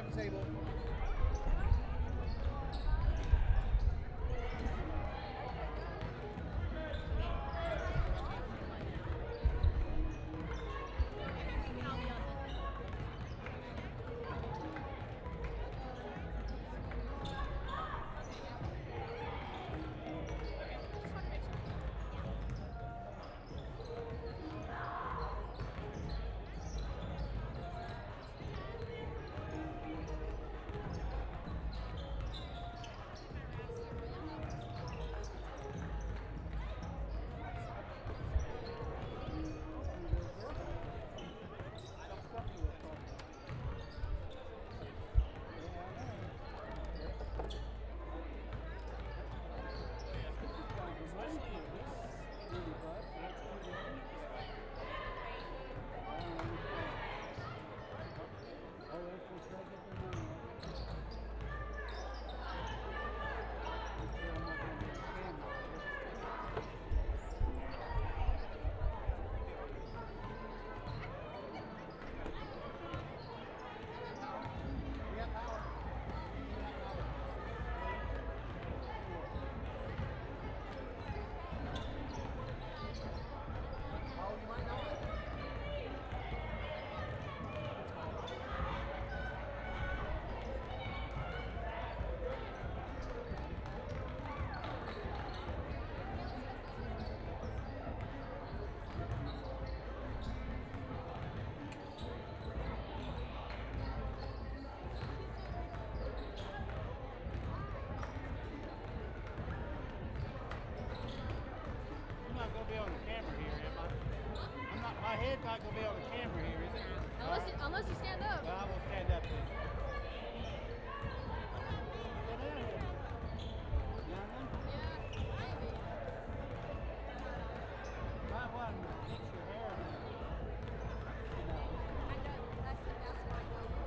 grab the table. Be on the camera here, am I? I'm not. My head's not gonna be on the camera here, is it? Unless you stand up. Well, I will stand up then. Get out of here. Yeah, maybe. Might want to fix your hair. You know. I know. That's why I go.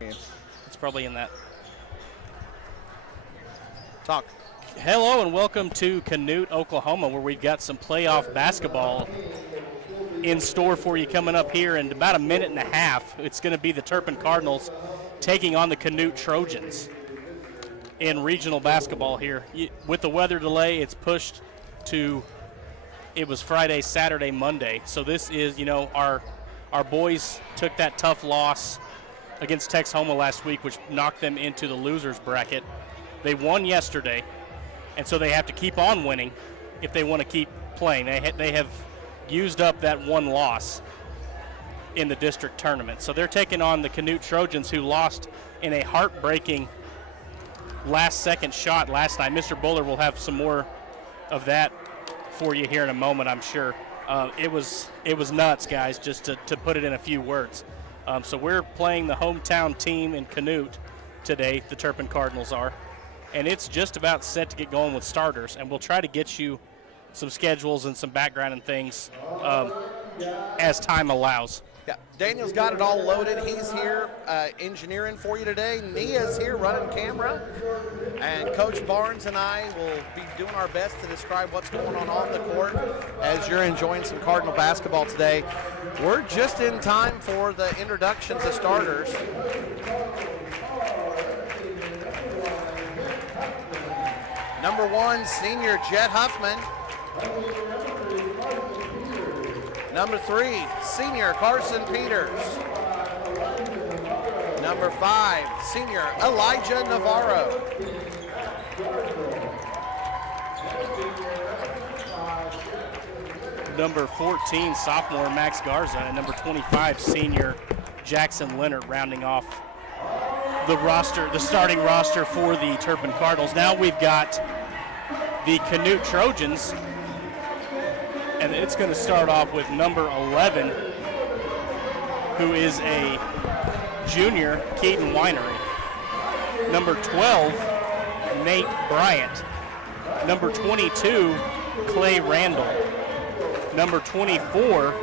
It's probably in that. Talk. Hello and welcome to Canute, Oklahoma, where we've got some playoff basketball in store for you coming up here in about a minute and a half. It's going to be the Turpin Cardinals taking on the Canute Trojans in regional basketball here. With the weather delay, it's pushed to, it was Friday, Saturday, Monday. So this is, you know, our boys took that tough loss against Texhoma last week, which knocked them into the losers bracket. They won yesterday, and so they have to keep on winning if they want to keep playing. They have used up that one loss in the district tournament. So they're taking on the Canute Trojans, who lost in a heartbreaking last-second shot last night. Mr. Buller will have some more of that for you here in a moment, I'm sure. It was nuts, guys, just to put it in a few words. So we're playing the hometown team in Canute today, the Turpin Cardinals are, and it's just about set to get going with starters, and we'll try to get you some schedules and some background and things as time allows. Yeah, Daniel's got it all loaded. He's here engineering for you today. Nia's here running camera. And Coach Barnes and I will be doing our best to describe what's going on the court as you're enjoying some Cardinal basketball today. We're just in time for the introductions of starters. Number 1, senior Jet Huffman. Number 3, senior Carson Peters. Number 5, senior Elijah Navarro. Number 14, sophomore Max Garza, and number 25, senior Jackson Leonard, rounding off the roster, the starting roster for the Turpin Cardinals. Now we've got the Canute Trojans, and it's going to start off with number 11, who is a junior, Keaton Winery. Number 12, Nate Bryant. Number 22, Clay Randall. Number 24,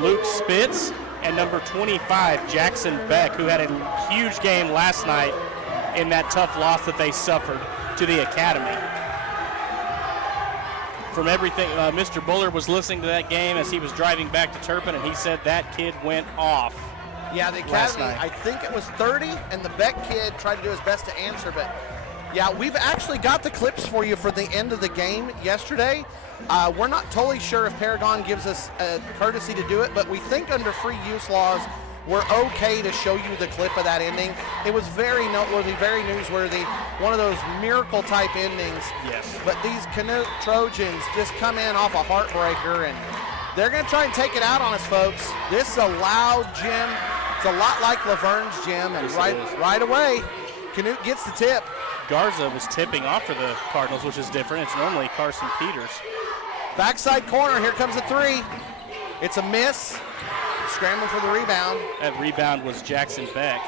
Luke Spitz. And number 25, Jackson Beck, who had a huge game last night in that tough loss that they suffered to the Academy. From everything, Mr. Buller was listening to that game as he was driving back to Turpin, and he said that kid went off. Yeah, the Academy, I think it was 30, and the Beck kid tried to do his best to answer, but yeah, we've actually got the clips for you for the end of the game yesterday. We're not totally sure if Paragon gives us a courtesy to do it, but we think under free use laws, we're okay to show you the clip of that ending. It was very noteworthy, very newsworthy, one of those miracle-type endings. Yes. But these Canute Trojans just come in off a heartbreaker, and they're going to try and take it out on us, folks. This is a loud gym. It's a lot like Laverne's gym, and right away, Canute gets the tip. Garza was tipping off for the Cardinals, which is different. It's normally Carson Peters. Backside corner, here comes a 3. It's a miss. Scrambling for the rebound. That rebound was Jackson Beck.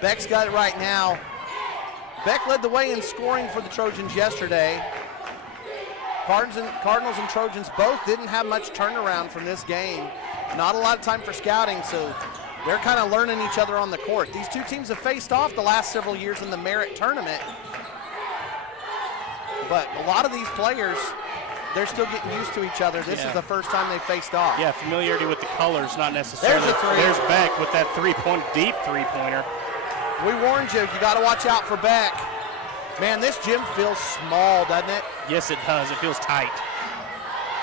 Beck's got it right now. Beck led the way in scoring for the Trojans yesterday. Cardinals and Trojans both didn't have much turnaround from this game. Not a lot of time for scouting, so they're kind of learning each other on the court. These two teams have faced off the last several years in the Merit tournament. But a lot of these players, they're still getting used to each other. This is the first time they faced off. Yeah, familiarity with the colors, not necessarily. There's a 3. There's Beck with that deep three-pointer. We warned you, you got to watch out for Beck. Man, this gym feels small, doesn't it? Yes, it does. It feels tight.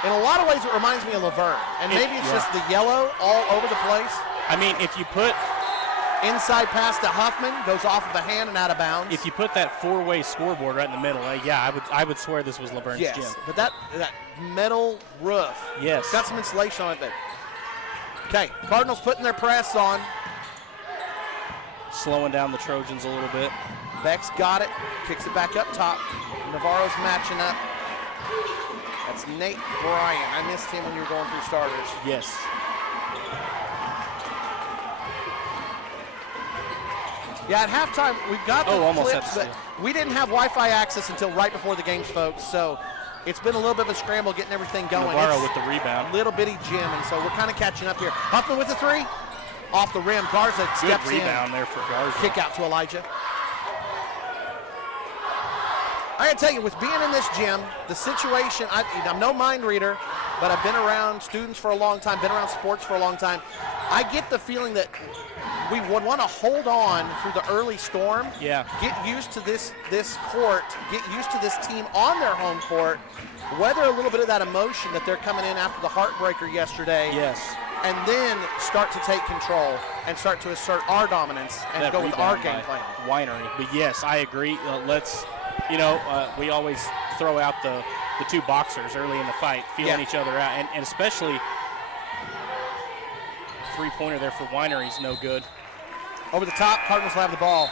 In a lot of ways, it reminds me of Laverne. And maybe it's just the yellow all over the place. I mean, if you put inside pass to Huffman, goes off of a hand and out of bounds. If you put that four-way scoreboard right in the middle, I would swear this was Laverne's gym. But that metal roof, got some insulation on it. But okay, Cardinals putting their press on, slowing down the Trojans a little bit. Beck's got it, kicks it back up top. Navarro's matching up. That's Nate Bryan. I missed him when you were going through starters. Yes. Yeah, at halftime, we've got the clips, but steal. We didn't have Wi-Fi access until right before the games, folks, so it's been a little bit of a scramble getting everything going. Navarro with the rebound. Little bitty gym, and so we're kind of catching up here. Huffman with the 3. off the rim. Garza steps in. Good rebound there for Garza. Kick out to Elijah. I gotta tell you, with being in this gym, the situation, I'm no mind reader, but I've been around students for a long time, been around sports for a long time. I get the feeling that we would want to hold on through the early storm. Yeah. Get used to this court, get used to this team on their home court, weather a little bit of that emotion that they're coming in after the heartbreaker yesterday. Yes. And then start to take control and start to assert our dominance and that go with our rebound game by plan. Winery. But yes, I agree. We always throw out the two boxers early in the fight, feeling each other out, and especially three-pointer there for Winery's no good. Over the top, Cardinals will have the ball.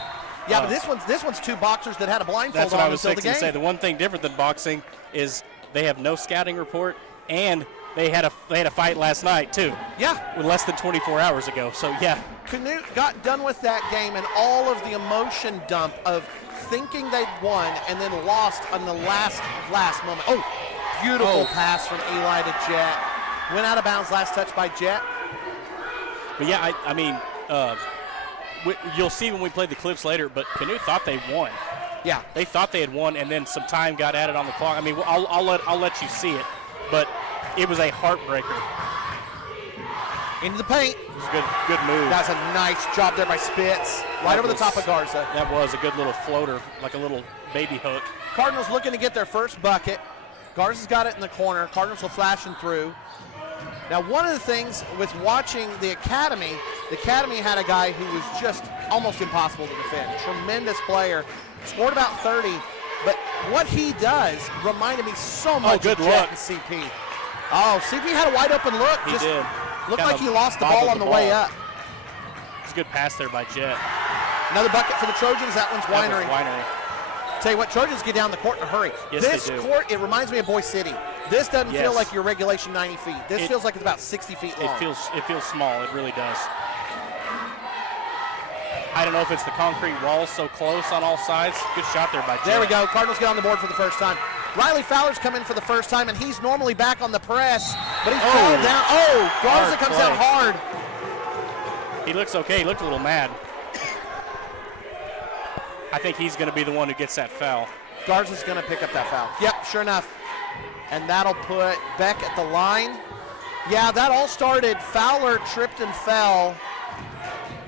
Yeah, but this one's two boxers that had a blindfold that's what on I was until the fixing game. to say. The one thing different than boxing is they have no scouting report, and they had a fight last night too. Yeah, less than 24 hours ago. So yeah, Canute got done with that game, and all of the emotion dump of thinking they'd won and then lost on the last moment. Oh, beautiful pass from Eli to Jet. Went out of bounds, last touch by Jet. But yeah, I mean, you'll see when we play the clips later, but Canute thought they won. Yeah. They thought they had won, and then some time got added on the clock. I mean, I'll let you see it, but it was a heartbreaker. Into the paint. It was a good move. That's a nice job there by Spitz. Right over the top of Garza. That was a good little floater, like a little baby hook. Cardinals looking to get their first bucket. Garza's got it in the corner. Cardinals will flashing through. Now, one of the things with watching the academy had a guy who was just almost impossible to defend. Tremendous player. Scored about 30. But what he does reminded me so much of Jet and CP. Oh, CP had a wide open look. He did. Looked like he lost the ball on the way up. It's a good pass there by Jet. Another bucket for the Trojans. That one's Winery. Winery. Tell you what, Trojans get down the court in a hurry. Yes, this they do. court, it reminds me of Boy City. This doesn't feel like your regulation 90 feet. This feels like it's about 60 feet long. It feels small. It really does. I don't know if it's the concrete walls so close on all sides. Good shot there by Jet. There we go. Cardinals get on the board for the first time. Riley Fowler's come in for the first time, and he's normally back on the press, but he's falling down. Oh, Garza comes out hard. He looks okay. He looked a little mad. I think he's going to be the one who gets that foul. Garza's going to pick up that foul. Yep, sure enough. And that'll put Beck at the line. Yeah, that all started. Fowler tripped and fell.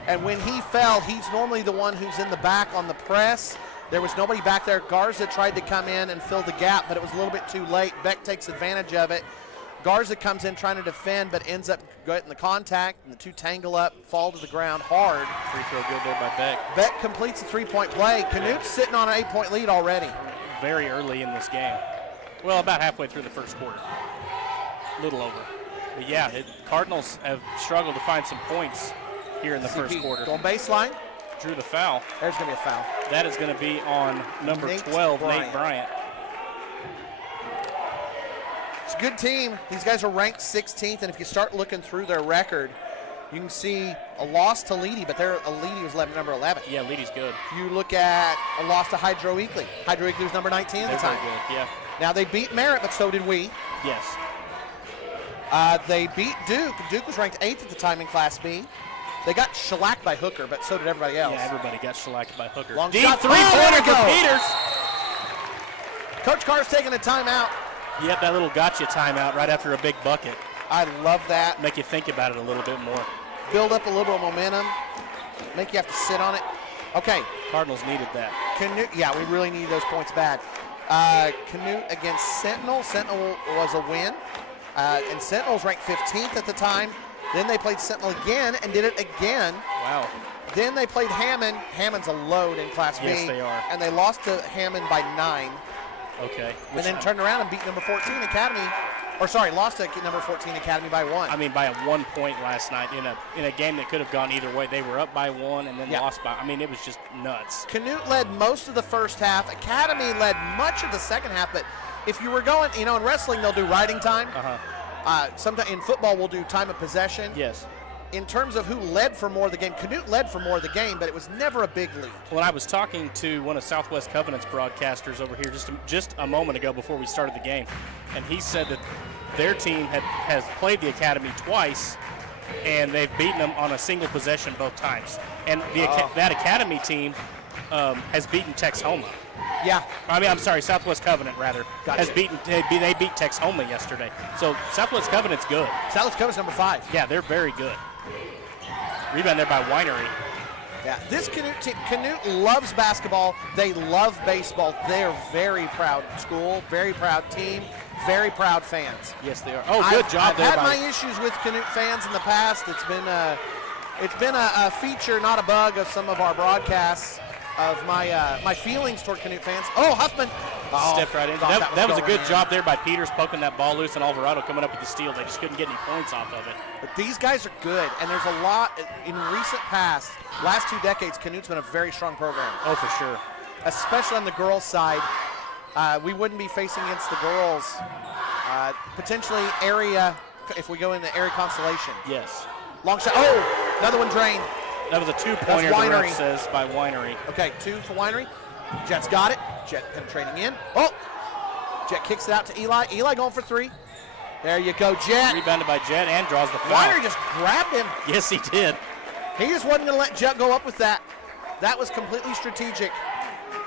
And when he fell, he's normally the one who's in the back on the press. There was nobody back there. Garza tried to come in and fill the gap, but it was a little bit too late. Beck takes advantage of it. Garza comes in trying to defend, but ends up getting the contact, and the two tangle up, fall to the ground hard. Free throw good there by Beck. Beck completes the three-point play. Canute's sitting on an 8-point lead already. Very early in this game. Well, about halfway through the first quarter. A little over. But yeah, Cardinals have struggled to find some points here in the first quarter. Going baseline. Drew the foul. There's going to be a foul. That is going to be on number 12, Nate Bryant. It's a good team. These guys are ranked 16th, and if you start looking through their record, you can see a loss to Leedy, but Leedy was number 11. Yeah, Leedy's good. You look at a loss to Hydro Eakley. Hydro Eakley was number 19 at the time. Very good, yeah. Now, they beat Merritt, but so did we. Yes. They beat Duke. Duke was ranked 8th at the time in Class B. They got shellacked by Hooker, but so did everybody else. Yeah, everybody got shellacked by Hooker. Long Deep shot. three-pointer for Peters. Coach Carr's taking a timeout. Yep, that little gotcha timeout right after a big bucket. I love that. Make you think about it a little bit more. Build up a little momentum. Make you have to sit on it. Okay. Cardinals needed that. Canute, yeah, we really need those points bad. Canute against Sentinel. Sentinel was a win. And Sentinel's ranked 15th at the time. Then they played Sentinel again and did it again. Wow. Then they played Hammond. Hammond's a load in Class B. Yes, they are. And they lost to Hammond by 9. Okay. And then turned around and beat number 14 Academy. Or sorry, lost to number 14 Academy by 1. I mean, by 1 point last night in a game that could have gone either way. They were up by 1 and then lost by. I mean, it was just nuts. Canute led most of the first half. Academy led much of the second half. But if you were going, in wrestling they'll do riding time. Sometimes in football we'll do time of possession. Yes. In terms of who led for more of the game, Canute led for more of the game, but it was never a big lead. Well, I was talking to one of Southwest Covenant's broadcasters over here just a moment ago before we started the game, and he said that their team has played the Academy twice, and they've beaten them on a single possession both times. And that academy team has beaten Texhoma. Yeah. I'm sorry, Southwest Covenant, rather. Gotcha. They beat Texhoma yesterday. So Southwest Covenant's good. Southwest Covenant's number 5. Yeah, they're very good. Rebound there by Winery. Yeah, this Canute team, Canute loves basketball. They love baseball. They're very proud school, very proud team, very proud fans. Yes, they are. Oh, good job there. I've had my issues with Canute fans in the past. It's been a feature, not a bug, of some of our broadcasts of my feelings toward Canute fans. Oh, Huffman. Stepped right in. That was a good job there by Peters poking that ball loose, and Alvarado coming up with the steal. They just couldn't get any points off of it. But these guys are good, and there's a lot in recent past, last 2 decades, Canute's been a very strong program. Oh, for sure. Especially on the girls' side. We wouldn't be facing against the girls. Potentially area, if we go into area constellation. Yes. Long shot. Oh, another one drained. That was a 2-pointer, the ref says, by Winery. Okay, 2 for Winery. Jet's got it. Jet penetrating in. Oh, Jet kicks it out to Eli. Eli going for 3. There you go, Jet. Rebounded by Jet and draws the foul. Winery just grabbed him. Yes, he did. He just wasn't going to let Jet go up with that. That was completely strategic.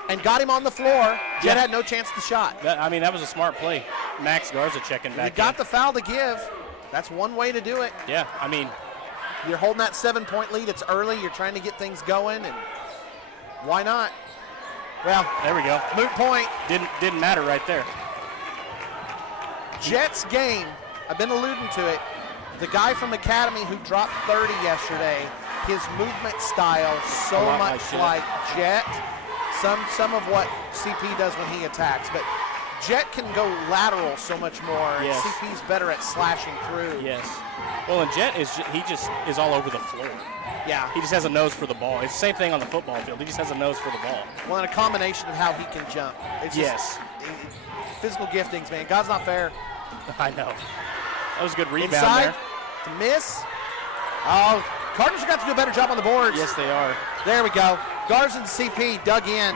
And got him on the floor. Jet had no chance to shot. That was a smart play. Max Garza checking back. You got the foul to give. That's one way to do it. Yeah, you're holding that 7-point lead. It's early. You're trying to get things going, and why not? Well, there we go. Moot point. Didn't matter right there. Jets game, I've been alluding to it. The guy from Academy who dropped 30 yesterday, his movement style so much like Jet. Some of what CP does when he attacks, but Jet can go lateral so much more. Yes. And CP's better at slashing through. Yes. Well, and Jet is all over the floor. Yeah. He just has a nose for the ball. It's the same thing on the football field. He just has a nose for the ball. Well, and a combination of how he can jump. It's just physical giftings, man. God's not fair. I know. That was a good rebound Inside, there. To miss. Oh, Cardinals have got to do a better job on the boards. Yes, they are. There we go. Garza and CP dug in.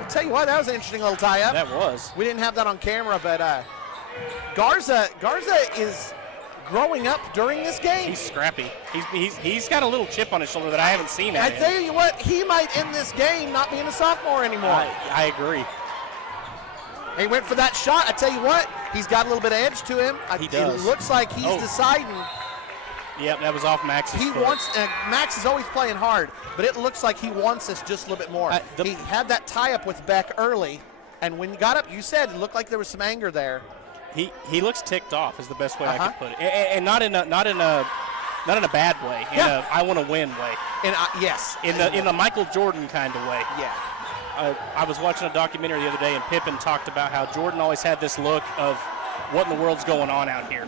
I'll tell you what, that was an interesting little tie-up. That was. We didn't have that on camera, but Garza is growing up during this game. He's scrappy. He's got a little chip on his shoulder that I haven't seen. I tell you what, he might end this game not being a sophomore anymore. I agree. He went for that shot. I tell you what, he's got a little bit of edge to him. He does. It looks like he's deciding. Yep, that was off Max's foot. Max is always playing hard, but it looks like he wants this just a little bit more. He had that tie-up with Beck early, and when he got up, you said it looked like there was some anger there. He looks ticked off is the best way I could put it, and not in a bad way. In a I want to win way. And yes, in the Michael Jordan kind of way. Yeah. I was watching a documentary the other day, and Pippen talked about how Jordan always had this look of what in the world's going on out here.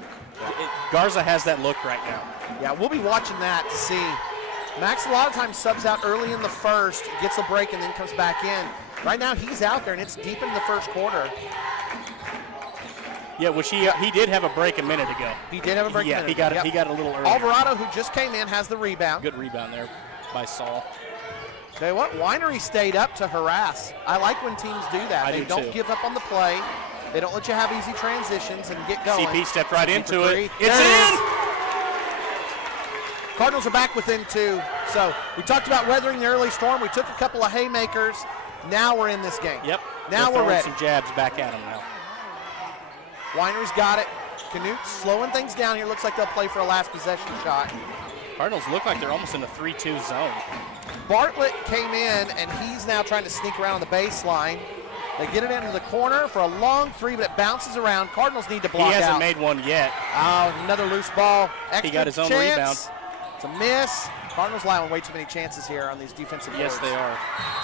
Garza has that look right now. Yeah, we'll be watching that to see. Max a lot of times subs out early in the first, gets a break, and then comes back in. Right now he's out there, and it's deep in the first quarter. Yeah, which he did have a break a minute ago. He did have a break a minute ago. He got a little early. Alvarado, who just came in, has the rebound. Good rebound there by Saul. Tell you what, Winery stayed up to harass. I like when teams do that. They don't give up on the play. They don't let you have easy transitions and get going. CP stepped right into it. It's in! Cardinals are back within 2. So we talked about weathering the early storm. We took a couple of haymakers. Now we're in this game. Yep. Now we're ready. Some jabs back at him now. Winery's got it. Canute slowing things down here. Looks like they'll play for a last possession shot. Cardinals look like they're almost in a 3-2 zone. Bartlett came in, and he's now trying to sneak around the baseline. They get it into the corner for a long 3, but it bounces around. Cardinals need to block out. He hasn't made one yet. Oh, another loose ball. Extra he got his own chance. rebound. It's a miss. Cardinals allowing way too many chances here on these defensive boards. Yes, they are.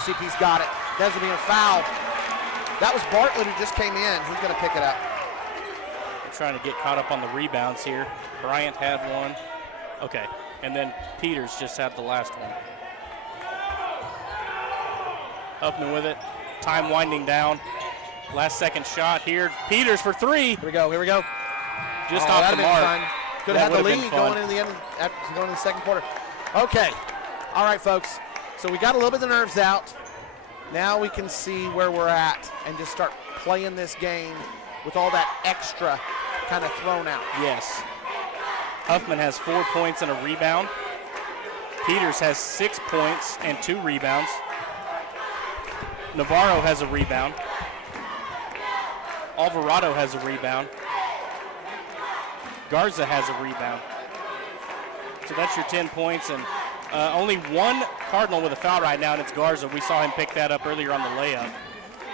CP's got it. There's going to be a foul. That was Bartlett who just came in. Who's going to pick it up? They're trying to get caught up on the rebounds here. Bryant had one. Okay. And then Peters just had the last one. Upman with it. Time winding down. Last second shot here. Peters for 3. Here we go. Just off the mark. Fun. Could have had the lead going into the second quarter. Okay. All right, folks. So we got a little bit of the nerves out. Now we can see where we're at and just start playing this game with all that extra kind of thrown out. Yes. Huffman has 4 points and a rebound. Peters has 6 points and 2 rebounds. Navarro has a rebound. Alvarado has a rebound. Garza has a rebound. So that's your 10 points, and only one Cardinal with a foul right now, and it's Garza. We saw him pick that up earlier on the layup.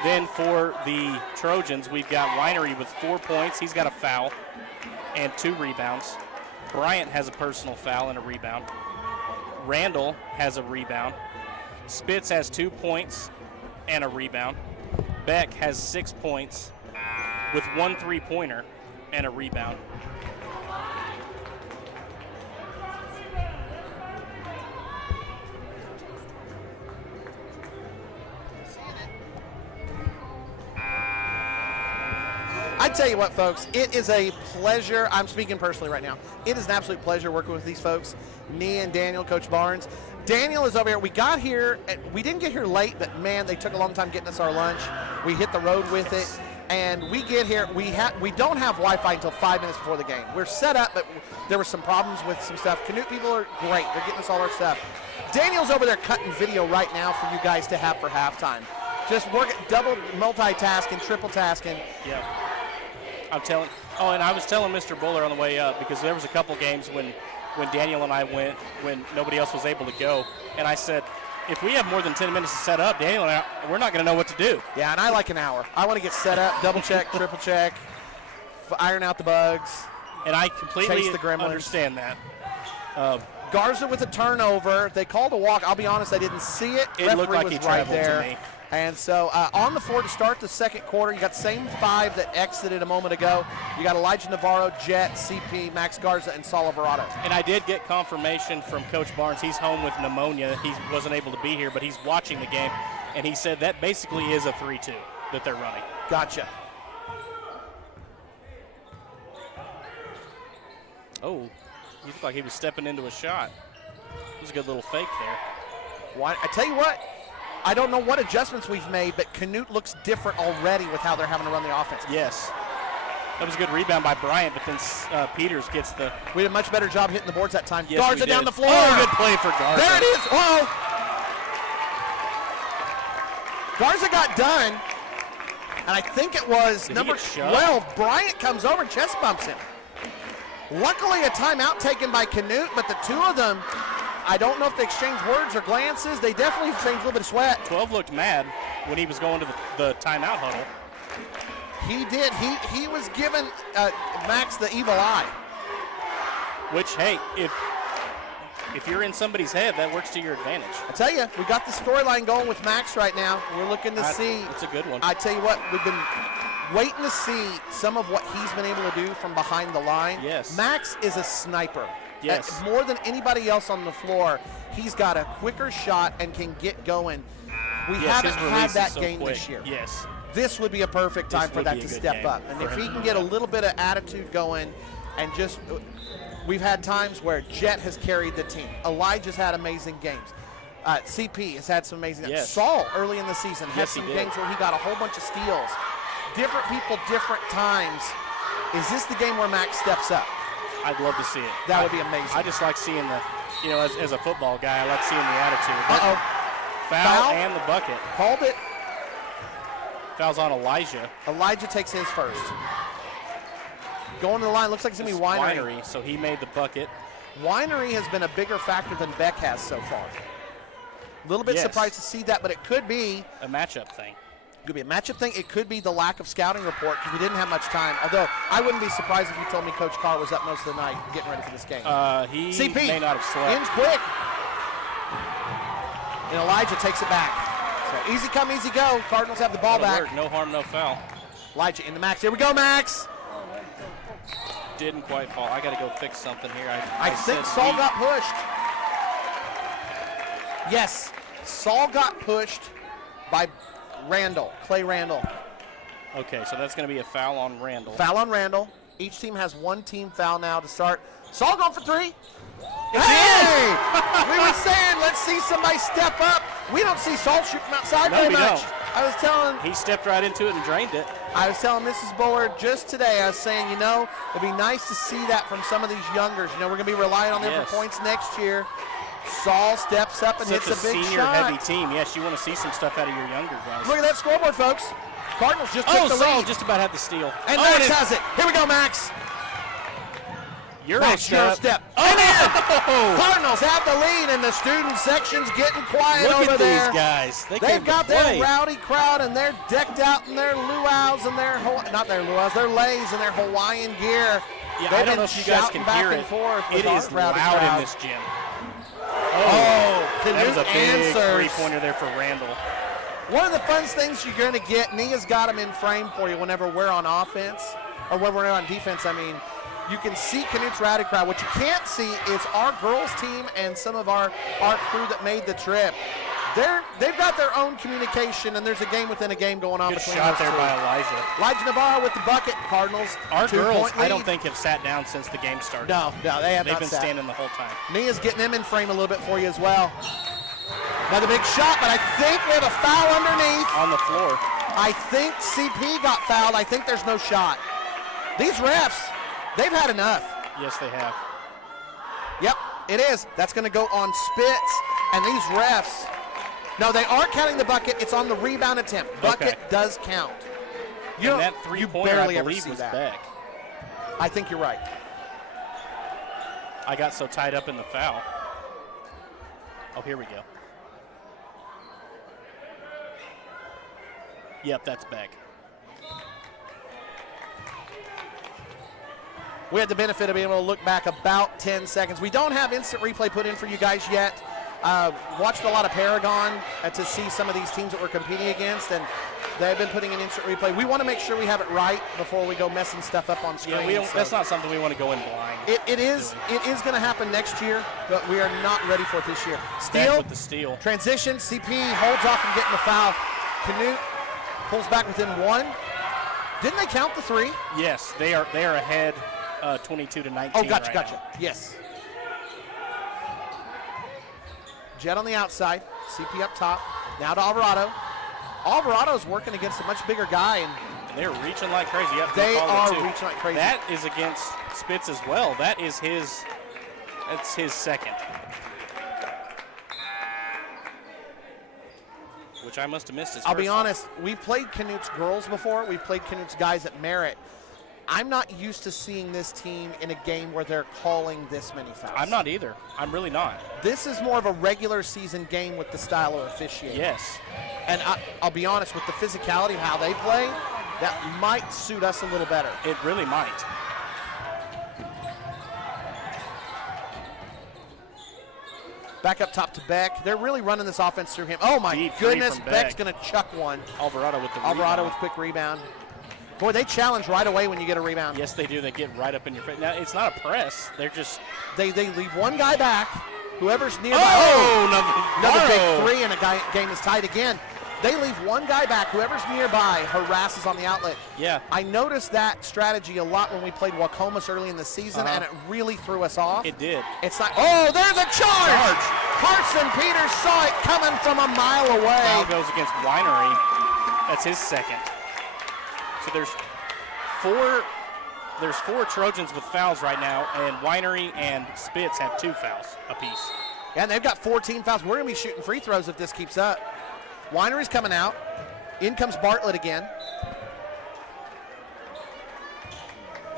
Then for the Trojans, we've got Winery with 4 points. He's got a foul and 2 rebounds. Bryant has a personal foul and a rebound. Randall has a rebound. Spitz has 2 points and a rebound. Beck has 6 points with 1 3-pointer and a rebound. I tell you what, folks, it is a pleasure. I'm speaking personally right now. It is an absolute pleasure working with these folks, me and Daniel, Coach Barnes. Daniel is over here. We got here, we didn't get here late, but man, they took a long time getting us our lunch. We hit the road with it, and we get here. We don't have Wi-Fi until 5 minutes before the game. We're set up, but there were some problems with some stuff. Canute people are great. They're getting us all our stuff. Daniel's over there cutting video right now for you guys to have for halftime. Just work double multitasking, triple tasking. Yeah. I'm telling. Oh, and I was telling Mr. Buller on the way up, because there was a couple games when Daniel and I went when nobody else was able to go, and I said, if we have more than 10 minutes to set up, Daniel and I, we're not going to know what to do. Yeah, and I like an hour. I want to get set up, double check, triple check, iron out the bugs. And I completely chase the gremlins. Understand that. Garza with a turnover. They called a walk. I'll be honest, I didn't see it. It looked like he traveled there. to me. And so on the floor to start the second quarter, you got the same 5 that exited a moment ago. You got Elijah Navarro, Jet, CP, Max Garza, and Saul Alvarado. And I did get confirmation from Coach Barnes. He's home with pneumonia. He wasn't able to be here, but he's watching the game. And he said that basically is a 3-2 that they're running. Gotcha. Oh, he looked like he was stepping into a shot. It was a good little fake there. I tell you what, I don't know what adjustments we've made, but Canute looks different already with how they're having to run the offense. Yes. That was a good rebound by Bryant, but then Peters gets the... We did a much better job hitting the boards that time. Yes, Garza down the floor. Oh, good play for Garza. There it is. Oh. Garza got done, and I think it was number 12. Bryant comes over and chest bumps him. Luckily, a timeout taken by Canute, but the two of them, I don't know if they exchanged words or glances. They definitely exchanged a little bit of sweat. 12 looked mad when he was going to the timeout huddle. He did. He was giving Max the evil eye. Which, hey, if you're in somebody's head, that works to your advantage. I tell you, we got the storyline going with Max right now. We're looking to see. It's a good one. I tell you what, we've been waiting to see some of what he's been able to do from behind the line. Yes. Max is a sniper. Yes. More than anybody else on the floor, he's got a quicker shot and can get going. We haven't had that game this year. Yes. This would be a perfect time for that to step up. And if he can get a little bit of attitude going and just, we've had times where Jet has carried the team. Elijah's had amazing games. CP has had some amazing games. Saul, early in the season, had some games where he got a whole bunch of steals. Different people, different times. Is this the game where Max steps up? I'd love to see it. That would be amazing. I just like seeing as a football guy, I like seeing the attitude. Uh-oh. Foul and the bucket. Called it. Foul's on Elijah. Elijah takes his first. Going to the line, looks like it's going to be Winery. So he made the bucket. Winery has been a bigger factor than Beck has so far. A little bit surprised to see that, but it could be a matchup thing. It could be a matchup thing. It could be the lack of scouting report because we didn't have much time. Although I wouldn't be surprised if you told me Coach Carr was up most of the night getting ready for this game. He CP may not have slept. Ends quick. And Elijah takes it back. So easy come, easy go. Cardinals have the ball back. Work. No harm, no foul. Elijah into Max. Here we go, Max. Didn't quite fall. I got to go fix something here. I think Saul got pushed. Yes, Saul got pushed by Randall, Clay Randall. Okay, so that's going to be a foul on Randall. Foul on Randall. Each team has one team foul now to start. Saul going for three. It's hey! We were saying, let's see somebody step up. We don't see Saul shoot from outside very much. Don't. I was telling. He stepped right into it and drained it. I was telling Mrs. Bullard just today, I was saying, you know, it'd be nice to see that from some of these youngers. You know, we're going to be relying on them for points next year. Saul steps up and hits a big shot. Senior-heavy team. Yes, you want to see some stuff out of your younger guys. Look at that scoreboard, folks. Cardinals just took the Saul lead. just about had the steal. And Max has it. Here we go, Max. Euro step. Cardinals have the lead, and the student section's getting quiet over there. Look at these guys. They've got their rowdy crowd, and they're decked out in their luau's and their, their leis and their Hawaiian gear. Yeah, I don't know if you guys can hear it. It is loud in this gym. That was a big three-pointer there for Randall. One of the fun things you're going to get, Nia's got them in frame for you whenever we're on offense, or when we're on defense, I mean. You can see Canute's rowdy crowd. What you can't see is our girls team and some of our crew that made the trip. They've got their own communication, and there's a game within a game going on. Good shot there by Elijah. Elijah Navarro with the bucket. Cardinals. Our girls, I don't think, have sat down since the game started. No, they have not. They've been standing the whole time. Nia's getting them in frame a little bit for you as well. Another big shot, but I think we have a foul underneath. On the floor. I think CP got fouled. I think there's no shot. These refs, they've had enough. Yes, they have. Yep, it is. That's going to go on Spitz. And these refs, no, they are counting the bucket. It's on the rebound attempt. Bucket does count. And that three-pointer, I believe, was Beck. I think you're right. I got so tied up in the foul. Oh, here we go. Yep, that's Beck. We had the benefit of being able to look back about 10 seconds. We don't have instant replay put in for you guys yet. Watched a lot of Paragon to see some of these teams that we're competing against, and they've been putting in instant replay. We want to make sure we have it right before we go messing stuff up on screen. Yeah, that's not something we want to go in blind. It is going to happen next year, but we are not ready for it this year. Steal. With the steal. Transition. CP holds off from getting the foul. Canute pulls back within one. Didn't they count the three? Yes, they are ahead 22-19. Oh, gotcha. Now. Yes. Jet on the outside. CP up top. Now to Alvarado. Alvarado's working against a much bigger guy, and they're reaching like crazy. They are reaching like crazy. That is against Spitz as well. That's his second. Which I must have missed his I'll first be honest, we've played Canute's girls before. We've played Canute's guys at Merritt. I'm not used to seeing this team in a game where they're calling this many fouls. I'm not either. I'm really not. This is more of a regular season game with the style of officiating. Yes. And I'll be honest, with the physicality of how they play, that might suit us a little better. It really might. Back up top to Beck. They're really running this offense through him. Oh, my goodness. Beck's going to chuck one. Alvarado with the rebound. Alvarado with quick rebound. Boy, they challenge right away when you get a rebound. Yes, they do. They get right up in your face. Now, it's not a press. They're just... They leave one guy back. Whoever's nearby. Another big three, and a game is tied again. They leave one guy back. Whoever's nearby harasses on the outlet. Yeah. I noticed that strategy a lot when we played Wacomas early in the season, and it really threw us off. It did. It's like, oh, there's a charge! Carson Peters saw it coming from a mile away. Foul goes against Winery. That's his second. So there's four Trojans with fouls right now, and Winery and Spitz have 2 fouls apiece. Yeah, and they've got 14 fouls. We're going to be shooting free throws if this keeps up. Winery's coming out. In comes Bartlett again.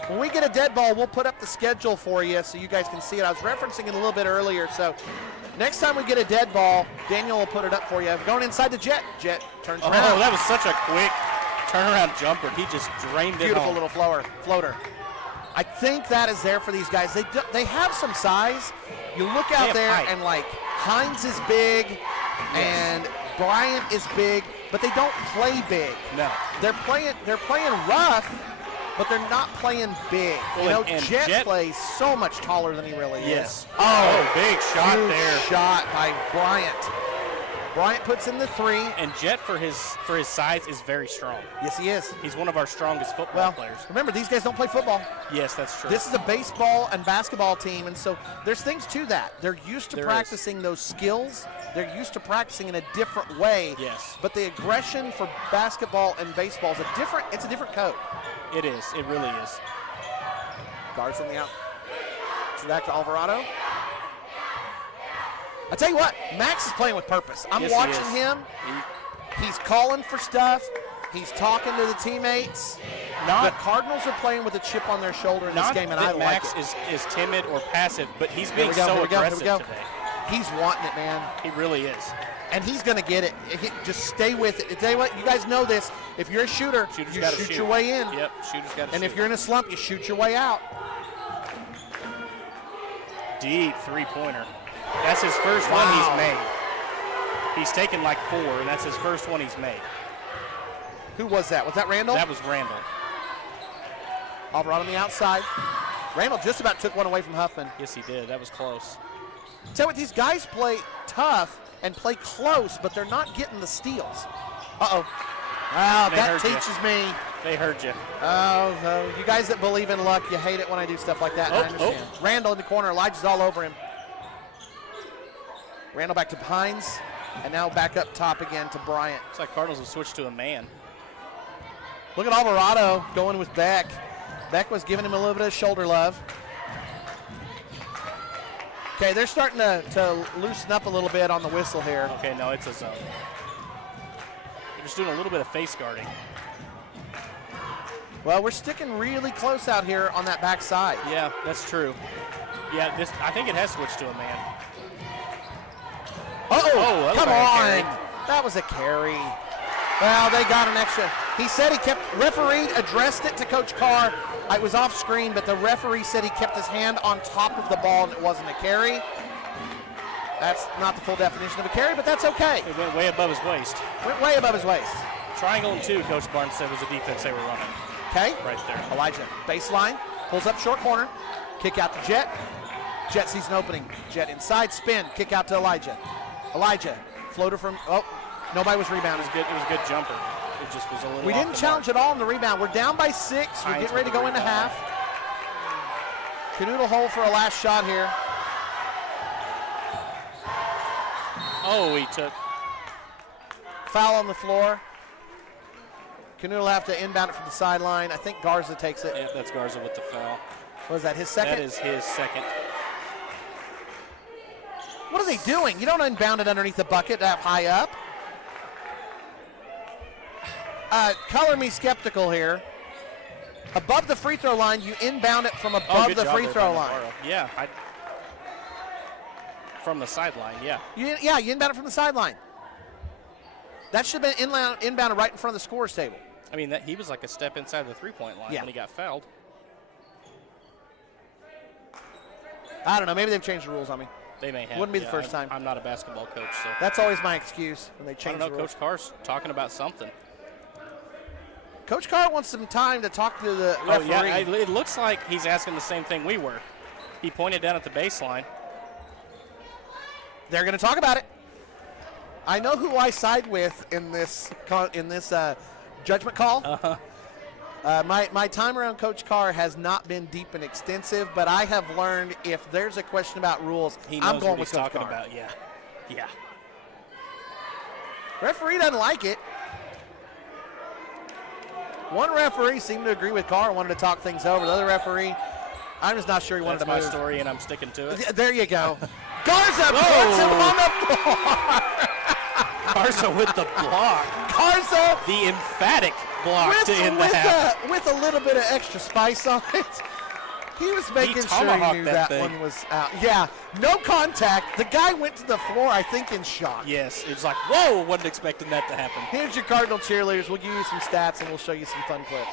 When we get a dead ball, we'll put up the schedule for you so you guys can see it. I was referencing it a little bit earlier, so next time we get a dead ball, Daniel will put it up for you. Going inside the Jet. Jet turns around. Oh, that was such a quick turnaround jumper. He just drained it home. Beautiful little floater. I think that is there for these guys. They have some size. You look out there and like Hines is big and Bryant is big, but they don't play big. No. They're playing rough, but they're not playing big. Well, Jet plays so much taller than he really is. Oh, big shot there. Shot by Bryant. Bryant puts in the 3. And Jet, for his size, is very strong. Yes, he is. He's one of our strongest football players. Remember, these guys don't play football. Yes, that's true. This is a baseball and basketball team, and so there's things to that. They're used to practicing those skills. They're used to practicing in a different way. Yes. But the aggression for basketball and baseball is it's a different code. It is. It really is. Guards on the out. So back to Alvarado. I tell you what, Max is playing with purpose. I'm watching him. He's calling for stuff. He's talking to the teammates. The Cardinals are playing with a chip on their shoulder in this game, and I like it. Max is timid or passive, but he's being so aggressive today. He's wanting it, man. He really is. And he's going to get it. Just stay with it. I tell you what, you guys know this. If you're a shooter, you shoot your way in. Yep, shooter's got to shoot. And if you're in a slump, you shoot your way out. Deep three-pointer. That's his first one he's made. He's taken like 4, and that's his first one he's made. Who was that? Was that Randall? That was Randall. Alvarado on the outside. Randall just about took one away from Huffman. Yes, he did. That was close. Tell you what, these guys play tough and play close, but they're not getting the steals. Uh-oh. Wow, that teaches me. They heard you. Oh, you guys that believe in luck, you hate it when I do stuff like that. I understand. Randall in the corner. Elijah's all over him. Randall back to Hines, and now back up top again to Bryant. Looks like Cardinals have switched to a man. Look at Alvarado going with Beck. Beck was giving him a little bit of shoulder love. Okay, they're starting to loosen up a little bit on the whistle here. Okay, no, it's a zone. They're just doing a little bit of face guarding. Well, we're sticking really close out here on that back side. Yeah, that's true. Yeah, I think it has switched to a man. Uh-oh, come on. That was a carry. Well, they got an extra. He said referee addressed it to Coach Carr. It was off screen, but the referee said he kept his hand on top of the ball and it wasn't a carry. That's not the full definition of a carry, but that's okay. It went way above his waist. Went way above his waist. Triangle and 2, Coach Barnes said, was the defense they were running. Okay. Right there. Elijah, baseline, pulls up short corner, kick out to Jet. Jet sees an opening. Jet inside, spin, kick out to Elijah. Elijah, floater from, nobody was rebounding. It was a good jumper. It just was a little We didn't challenge at all in the rebound. We're down by 6. We're getting ready to go into half. Canute hole for a last shot here. Oh, he took. Foul on the floor. Canute will have to inbound it from the sideline. I think Garza takes it. Yeah, that's Garza with the foul. What is that, his second? That is his second. What are they doing? You don't inbound it underneath the bucket that high up. Color me skeptical here. Above the free throw line, you inbound it from above the free throw line. Yeah. From the sideline, yeah. You inbound it from the sideline. That should have been inbounded right in front of the scorer's table. I mean, he was like a step inside the three-point line when he got fouled. I don't know. Maybe they've changed the rules on me. They may have. Wouldn't be the first time. I'm not a basketball coach, so. That's always my excuse when they change the rules. Coach Carr's talking about something. Coach Carr wants some time to talk to the referee. Oh, yeah, it looks like he's asking the same thing we were. He pointed down at the baseline. They're going to talk about it. I know who I side with in this judgment call. Uh-huh. My time around Coach Carr has not been deep and extensive, but I have learned if there's a question about rules, I'm going with Coach Carr. About. Yeah. Referee doesn't like it. One referee seemed to agree with Carr and wanted to talk things over. The other referee, I'm just not sure he wanted to move. That's my story, and I'm sticking to it. There you go. Garza puts him on the floor. Garza with the block. Garza. The emphatic block to end the half. With a little bit of extra spice on it. He was making sure he knew that one was out. Yeah, no contact. The guy went to the floor, I think, in shock. Yes, it was like, whoa, wasn't expecting that to happen. Here's your Cardinal cheerleaders. We'll give you some stats, and we'll show you some fun clips.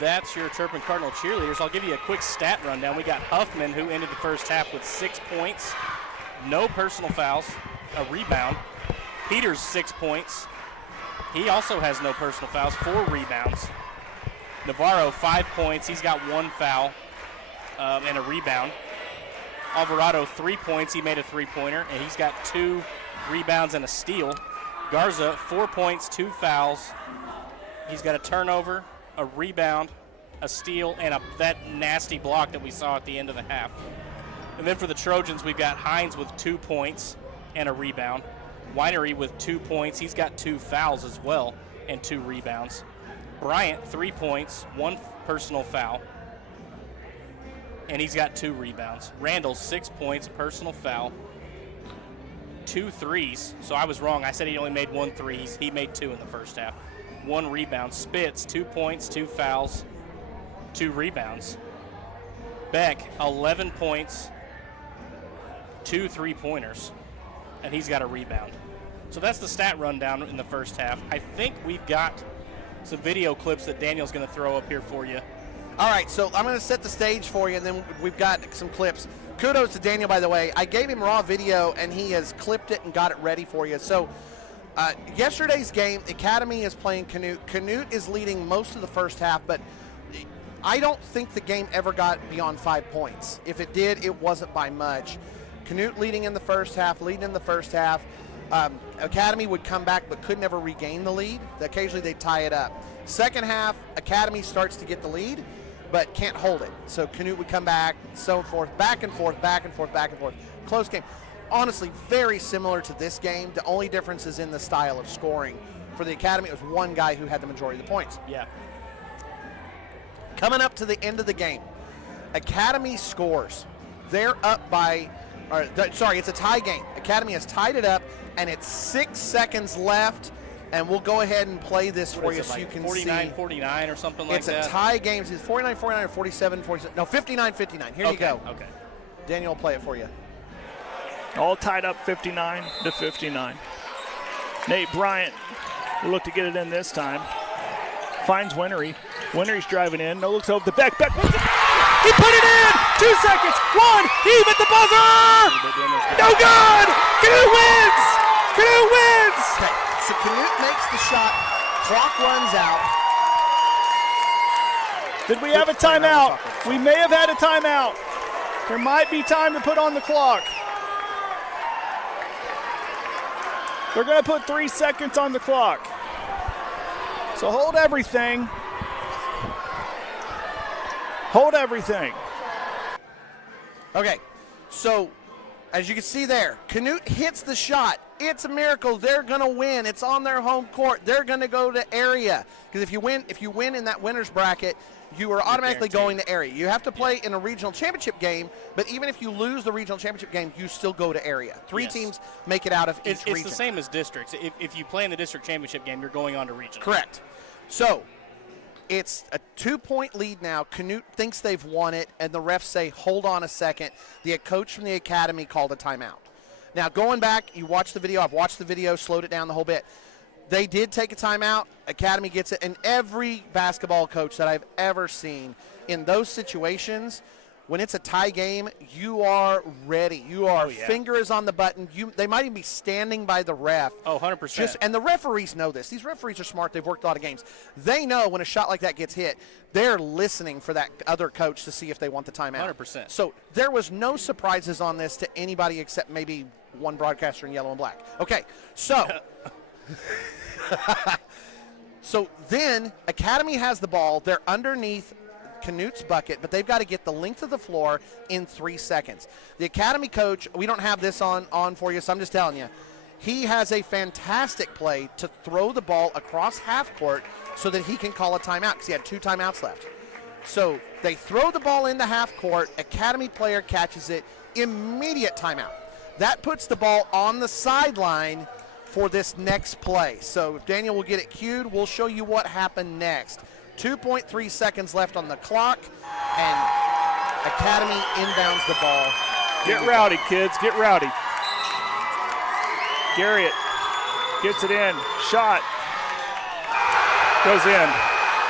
that's your Turpin Cardinal cheerleaders. I'll give you a quick stat rundown. We got Huffman, who ended the first half with 6 points, no personal fouls, a rebound. Peters, 6 points. He also has no personal fouls, 4 rebounds. Navarro, 5 points. He's got 1 foul and a rebound. Alvarado, 3 points. He made a three-pointer, and he's got 2 rebounds and a steal. Garza, 4 points, 2 fouls. He's got a turnover, a rebound, a steal, and that nasty block that we saw at the end of the half. And then for the Trojans, we've got Hines with 2 points and a rebound. Winery with 2 points. He's got 2 fouls as well and 2 rebounds. Bryant, 3 points, 1 personal foul, and he's got 2 rebounds. Randall, 6 points, personal foul, 2 threes. So I was wrong. I said he only made 1 three. He made 2 in the first half. 1 rebound. Spitz, 2 points, 2 fouls, 2 rebounds. Beck, 11 points, 2 3-pointers, and he's got a rebound. So that's the stat rundown in the first half. I think we've got some video clips that Daniel's going to throw up here for you. All right, so I'm going to set the stage for you, and then we've got some clips. Kudos to Daniel, by the way. I gave him raw video, and he has clipped it and got it ready for you. So yesterday's game, Academy is playing Canute. Canute is leading most of the first half, but I don't think the game ever got beyond 5 points. If it did, it wasn't by much. Canute leading in the first half, Academy would come back but could never regain the lead. Occasionally they'd tie it up. Second half, Academy starts to get the lead but can't hold it. So Canute would come back, so forth, back and forth. Close game. Honestly, very similar to this game. The only difference is in the style of scoring. For the Academy, it was one guy who had the majority of the points. Yeah. Coming up to the end of the game, Academy scores. They're up by, it's a tie game. Academy has tied it up, and it's 6 seconds left, and we'll go ahead and play this for you so you can see. 49-49 or something like that? It's a tie game. It's 49-49 or 47-47. No, 59-59. Here you go. Okay. Daniel will play it for you. All tied up 59-59. Nate Bryant will look to get it in this time. Finds Winery. Winery's driving in. No looks over the back. He put it in! 2 seconds. 1. Heave at the buzzer! No good! Canute wins! Canute wins! Okay, so Canute makes the shot. Clock runs out. Did we have a timeout? We may have had a timeout. There might be time to put on the clock. They're going to put 3 seconds on the clock. So hold everything. Hold everything. Okay, so as you can see there, Canute hits the shot. It's a miracle. They're going to win. It's on their home court. They're going to go to area. Because if you win in that winner's bracket, you are automatically going to area. You have to play in a regional championship game, but even if you lose the regional championship game, you still go to area. 3 teams make it out of each region. It's the same as districts. If you play in the district championship game, you're going on to regional. Correct. So it's a 2-point lead now. Canute thinks they've won it, and the refs say, hold on a second. The coach from the Academy called a timeout. Now, going back, you watch the video. I've watched the video, slowed it down the whole bit. They did take a timeout. Academy gets it. And every basketball coach that I've ever seen in those situations, when it's a tie game, you are ready. Finger is on the button. They might even be standing by the ref. Oh, 100%. And the referees know this. These referees are smart. They've worked a lot of games. They know when a shot like that gets hit, they're listening for that other coach to see if they want the timeout. 100%. So there was no surprises on this to anybody except maybe one broadcaster in yellow and black. Okay, so so then Academy has the ball. They're underneath Canute's bucket, but they've got to get the length of the floor in 3 seconds. The Academy coach, we don't have this on for you, so I'm just telling you, he has a fantastic play to throw the ball across half court so that he can call a timeout because he had 2 timeouts left. So they throw the ball into half court. Academy player catches it. Immediate timeout. That puts the ball on the sideline for this next play. So if Daniel will get it cued, we'll show you what happened next. 2.3 seconds left on the clock, and Academy inbounds the ball. Get rowdy, kids. Get rowdy. Garrett gets it in. Shot. Goes in.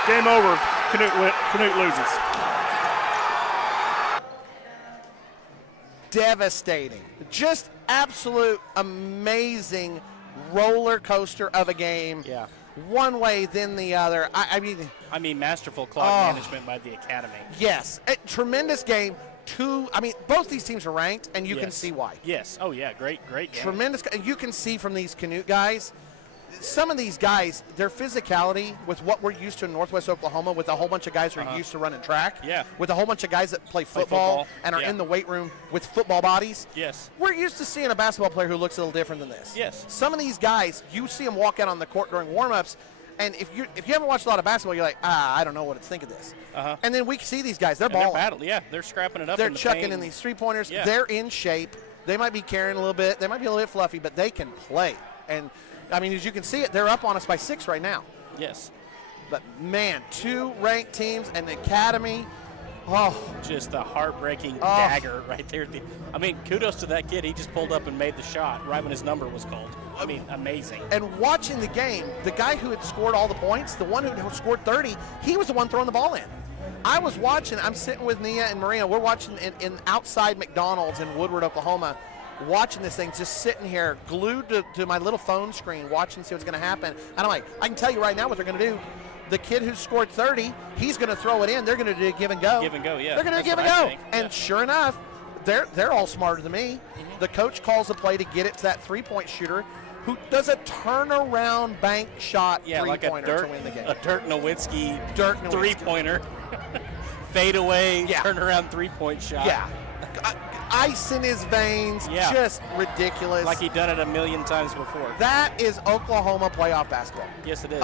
Game over. Canute loses. Devastating. Just absolute amazing roller coaster of a game. Yeah. One way, then the other. I mean, masterful clock management by the Academy. Yes. A tremendous game. Both these teams are ranked, and you can see why. Yes. Oh, yeah. Great game. Tremendous. And you can see from these Canute guys, some of these guys, their physicality with what we're used to in Northwest Oklahoma, with a whole bunch of guys who are used to running track, with a whole bunch of guys that play football and are in the weight room with football bodies. Yes. We're used to seeing a basketball player who looks a little different than this. Yes. Some of these guys, you see them walk out on the court during warm-ups, and if you haven't watched a lot of basketball, you're like, I don't know what to think of this. And then we see these guys, they're balling. They're battling. Yeah, they're scrapping it up. They're in the chucking paint. in these three-pointers. Yeah. They're in shape. They might be carrying a little bit. They might be a little bit fluffy, but they can play. And as you can see it, they're up on us by 6 right now. Yes. But, man, 2 ranked teams and the Academy, just the heartbreaking dagger right there. Kudos to that kid. He just pulled up and made the shot right when his number was called. Amazing. And watching the game, the guy who had scored all the points, the one who scored 30, he was the one throwing the ball in. I was watching. I'm sitting with Nia and Marina. We're watching in outside McDonald's in Woodward, Oklahoma, watching this thing, just sitting here glued to my little phone screen, watching to see what's going to happen. And I'm like, I can tell you right now what they're going to do. The kid who scored 30, he's going to throw it in. They're going to do give and go. Give and go, yeah. They're going to do give and go. And sure enough, they're all smarter than me. The coach calls a play to get it to that three-point shooter who does a turnaround bank shot three-pointer to win the game. A Dirk Nowitzki three-pointer. Fade away, turnaround three-point shot. Yeah. Ice in his veins, just ridiculous. Like he'd done it a million times before. That is Oklahoma playoff basketball. Yes, it is.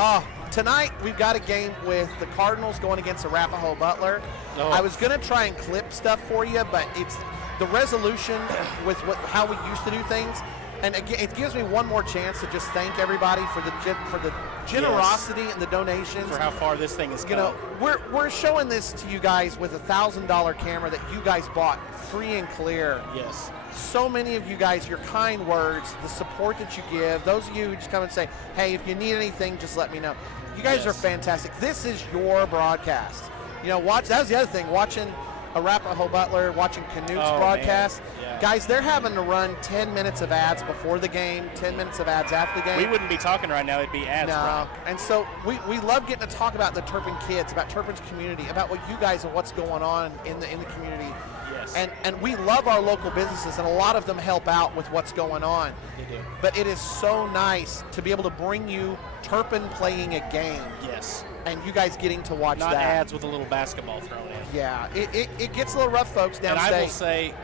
Tonight we've got a game with the Cardinals going against Arapahoe Butler. I was going to try and clip stuff for you, but it's the resolution with how we used to do things. And again, it gives me one more chance to just thank everybody for the generosity and the donations. For how far this thing is going. We're showing this to you guys with a $1,000 camera that you guys bought free and clear. Yes. So many of you guys, your kind words, the support that you give, those of you who just come and say, hey, if you need anything, just let me know. You guys are fantastic. This is your broadcast. That was the other thing, watching Arapahoe Butler, watching Canute's broadcast. Guys, they're having to run 10 minutes of ads before the game, 10 minutes of ads after the game. We wouldn't be talking right now. It'd be ads. No. And so we love getting to talk about the Turpin kids, about Turpin's community, about what you guys and what's going on in the community. Yes. And we love our local businesses, and a lot of them help out with what's going on. They do. But it is so nice to be able to bring you Turpin playing a game. Yes. And you guys getting to watch Not that. ads with a little basketball thrown in. Yeah. It gets a little rough, folks, downstate. And I will say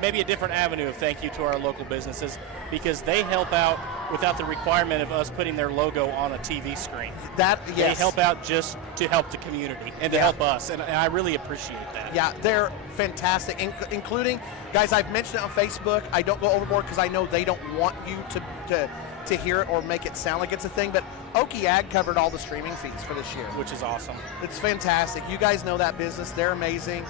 maybe a different avenue of thank you to our local businesses, because they help out without the requirement of us putting their logo on a TV screen. They help out just to help the community and to help us, and I really appreciate that. Yeah, they're fantastic, including, guys, I've mentioned it on Facebook. I don't go overboard because I know they don't want you to hear it or make it sound like it's a thing, but Okie Ag covered all the streaming fees for this year. Which is awesome. It's fantastic. You guys know that business. They're amazing.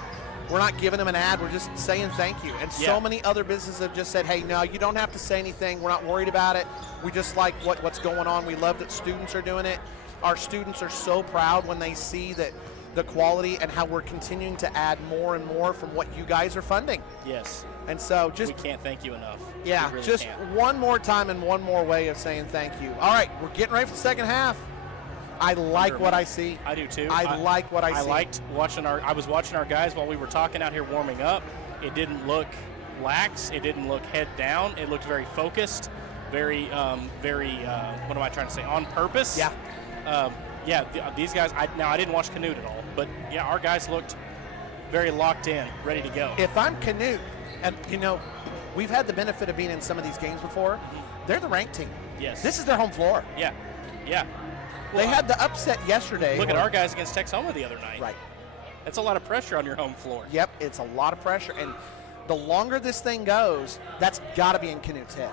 We're not giving them an ad. We're just saying thank you. And so many other businesses have just said, hey, no, you don't have to say anything. We're not worried about it. We just like what's going on. We love that students are doing it. Our students are so proud when they see that the quality and how we're continuing to add more and more from what you guys are funding. Yes. And so we can't thank you enough. Yeah, really just can't. One more time and one more way of saying thank you. All right, we're getting ready for the second half. I like what I see. I do too. I like what I see. I liked watching I was watching our guys while we were talking out here warming up. It didn't look lax. It didn't look head down. It looked very focused, very, what am I trying to say? On purpose. Yeah. These guys. I didn't watch Canute at all, but yeah, our guys looked very locked in, ready to go. If I'm Canute, and we've had the benefit of being in some of these games before. They're the ranked team. Yes. This is their home floor. Yeah. They had the upset yesterday. Look at our guys against Texoma the other night. Right. That's a lot of pressure on your home floor. Yep, it's a lot of pressure, and the longer this thing goes, that's got to be in Canute's head.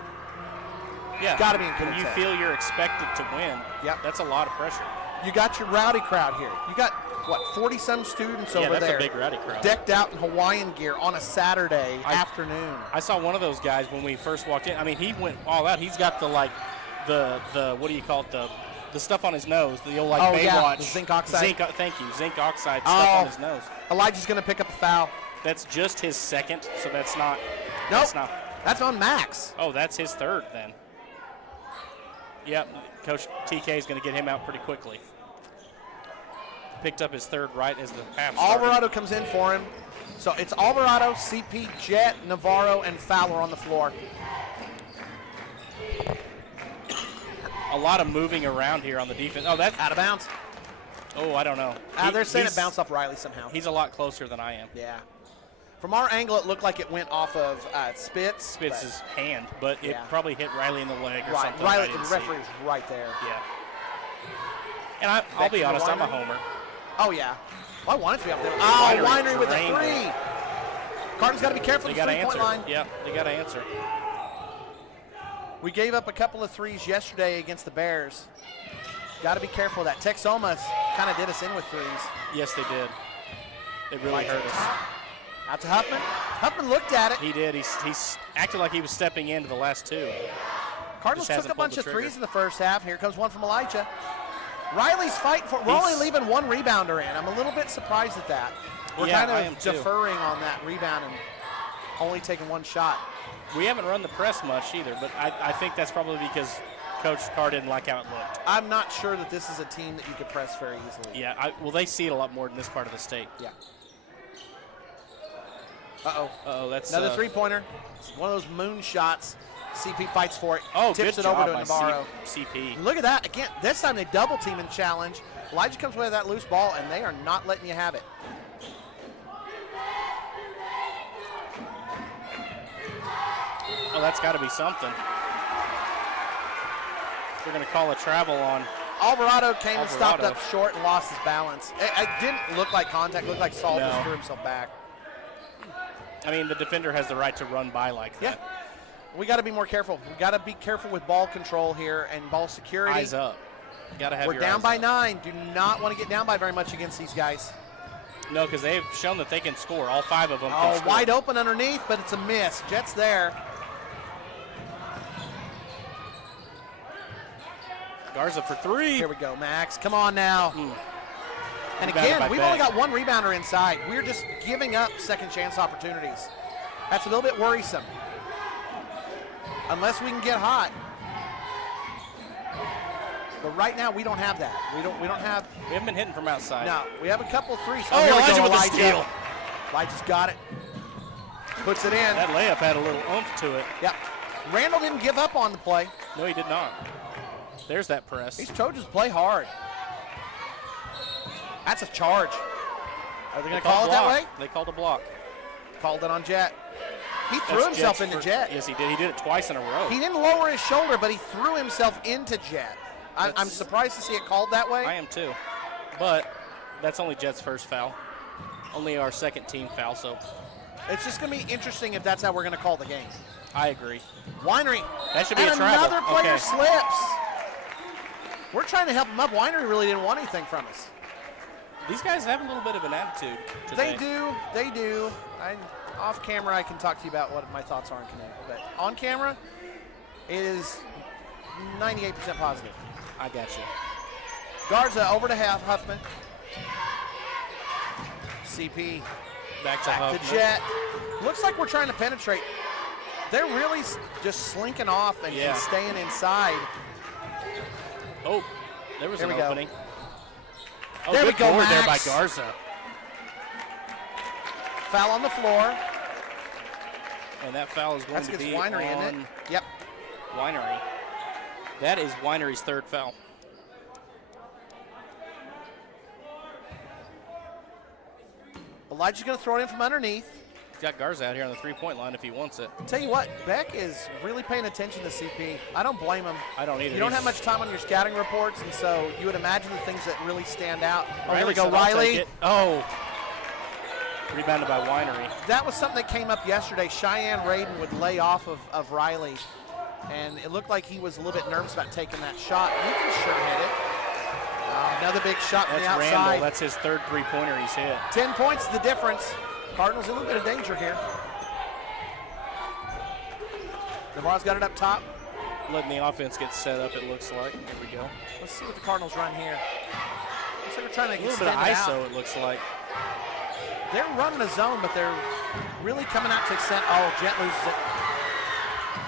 Yeah. Got to be in Canute's head. You feel you're expected to win. Yep. That's a lot of pressure. You got your rowdy crowd here. You got, 40-some students over there. Yeah, that's a big rowdy crowd. Decked out in Hawaiian gear on a Saturday afternoon. I saw one of those guys when we first walked in. I mean, he went all out. He's got the what do you call it, the The stuff on his nose, the old Oh, yeah, Baywatch. the zinc oxide. Thank you, zinc oxide stuff on his nose. Elijah's going to pick up a foul. That's just his second, so that's not. Nope. That's not. That's on Max. Oh, that's his third then. Yep, Coach TK is going to get him out pretty quickly. Picked up his third right as the half started. Alvarado comes in for him. So it's Alvarado, CP, Jet, Navarro, and Fowler on the floor. A lot of moving around here on the defense. Oh, that's Out of bounds. Oh, I don't know. They're saying it bounced off Riley somehow. He's a lot closer than I am. Yeah. From our angle, it looked like it went off of Spitz. Spitz's hand, but it Yeah. probably hit Riley in the leg or Right. something. Riley, I the didn't see. referee's right there. Yeah. And I'll be to honest, I'm a Winery. homer. Oh, yeah. Well, I wanted to be up there. Winery Winery with a drained three. Cardinals got to be careful They with got the to three-point answer. line. Yeah, they got to answer. We gave up a couple of threes yesterday against the Bears. Got to be careful of that. Texoma kind of did us in with threes. Yes, they did. They really hurt us. Out to Huffman. Huffman looked at it. He did. He's acted like he was stepping into the last two. Cardinals Just took hasn't a bunch pulled of the threes trigger. in the first half. Here comes one from Elijah. Riley's fighting for. We're only leaving one rebounder in. I'm a little bit surprised at that. We're Yeah, kind I of am too. deferring on that rebound and only taking one shot. We haven't run the press much either, but I think that's probably because Coach Carr didn't like how it looked. I'm not sure that this is a team that you could press very easily. Yeah, well, they see it a lot more in this part of the state. Yeah. Uh-oh. Uh-oh, that's Another three-pointer. It's one of those moon shots. CP fights for it. Oh, tips good it over job to by Navarro. CP. Look at that. Again, this time they double team and challenge. Elijah comes away with that loose ball, and they are not letting you have it. Oh, that's got to be something. We're going to call a travel on. Alvarado came and stopped Alvarado. up short and lost his balance. It didn't look like contact. It looked like Saul No. just threw himself back. I mean, the defender has the right to run by like Yeah. that. We got to be more careful. We got to be careful with ball control here and ball security. Eyes up. Got to have We're your down eyes by up. 9. Do not want to get down by very much against these guys. No, because they've shown that they can score. All five of them can Oh, score. wide open underneath, but it's a miss. Jet's there. Garza for three. Here we go, Max. Come on now. And Rebounded by again, we've only Beck. got one rebounder inside. We're just giving up second chance opportunities. That's a little bit worrisome. Unless we can get hot. But right now we don't have that. We don't have. We haven't been hitting from outside. No, we have a couple threes. Oh, here we Elijah go, with the steal. Elijah's got it. Puts it in. That layup had a little oomph to it. Yep. Randall didn't give up on the play. No, he did not. There's that press. These Trojans play hard. That's a charge. Are they going to call it that way? They called a block. Called it on Jet. He threw That's himself Jet's into first- Jet. Yes, he did. He did it twice in a row. He didn't lower his shoulder, but he threw himself into Jet. I'm That's- surprised to see it called that way. I am too. But that's only Jet's first foul. Only our second team foul, so It's just going to be interesting if that's how we're going to call the game. I agree. Winery. That should be and a travel. another player Okay. slips. We're trying to help him up. Winery really didn't want anything from us. These guys have a little bit of an attitude today. They do. They do. Off camera, I can talk to you about what my thoughts are on Canute. But on camera, it is 98% positive. I got you. Garza over to Huffman. CP Back to back Huffman. to Jet. Looks like we're trying to penetrate. They're really just slinking off and Yeah. staying inside. Oh, there was There an we go. opening. Oh, There we good go, board there by Max. Garza. Foul on the floor. And that foul is going That's to against be Winery, on isn't it? Yep. Winery. That is Winery's third foul. Elijah's going to throw it in from underneath. He's got Garza out here on the three-point line if he wants it. Tell you what, Beck is really paying attention to CP. I don't blame him. I don't either. You don't He's- have much time on your scouting reports, and so you would imagine the things that really stand out. Oh, here we Riley go, said, "I'll take Riley. it." Oh. Rebounded by Winery. That was something that came up yesterday. Cheyenne Radin would lay off of Riley, and it looked like he was a little bit nervous about taking that shot. He can sure hit it. Another big shot from That's the outside. Randall. That's his third three-pointer he's hit. 10 points is the difference. Cardinals in a little bit of danger here. Navarro's got it up top. letting the offense get set up, it looks like. Here we go. Let's see what the Cardinals run here. Looks like they're trying to A little bit of ISO, it looks like. They're running a zone, but they're really coming out to extend. Oh, Jet loses it.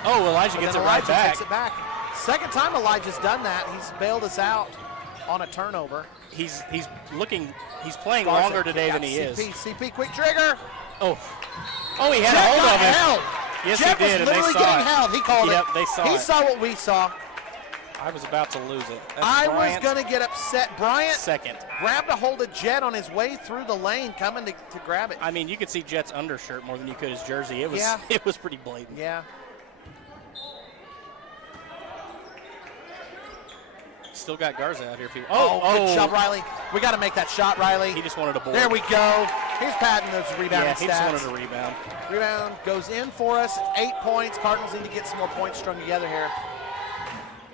Oh, Elijah gets it right back. Takes it back. Second time Elijah's done that. He's bailed us out on a turnover. He's playing longer today than he is. CP, quick trigger. Oh, he had a hold of him. Held. Yes, Jet he did, was and they literally saw getting it. held. He called it. Yep, they saw it. He saw what we saw. I was about to lose it. That's I Bryant. was going to get upset. Bryant Second. grabbed a hold of Jet on his way through the lane, coming to grab it. I mean, you could see Jet's undershirt more than you could his jersey. It was Yeah. It was pretty blatant. Yeah. Still got Garza out here. Good shot, Riley. We got to make that shot, Riley. He just wanted a board. There we go. He's patting those rebounding stats. He just wanted a rebound. Rebound goes in for us. 8 points. Cardinals need to get some more points strung together here.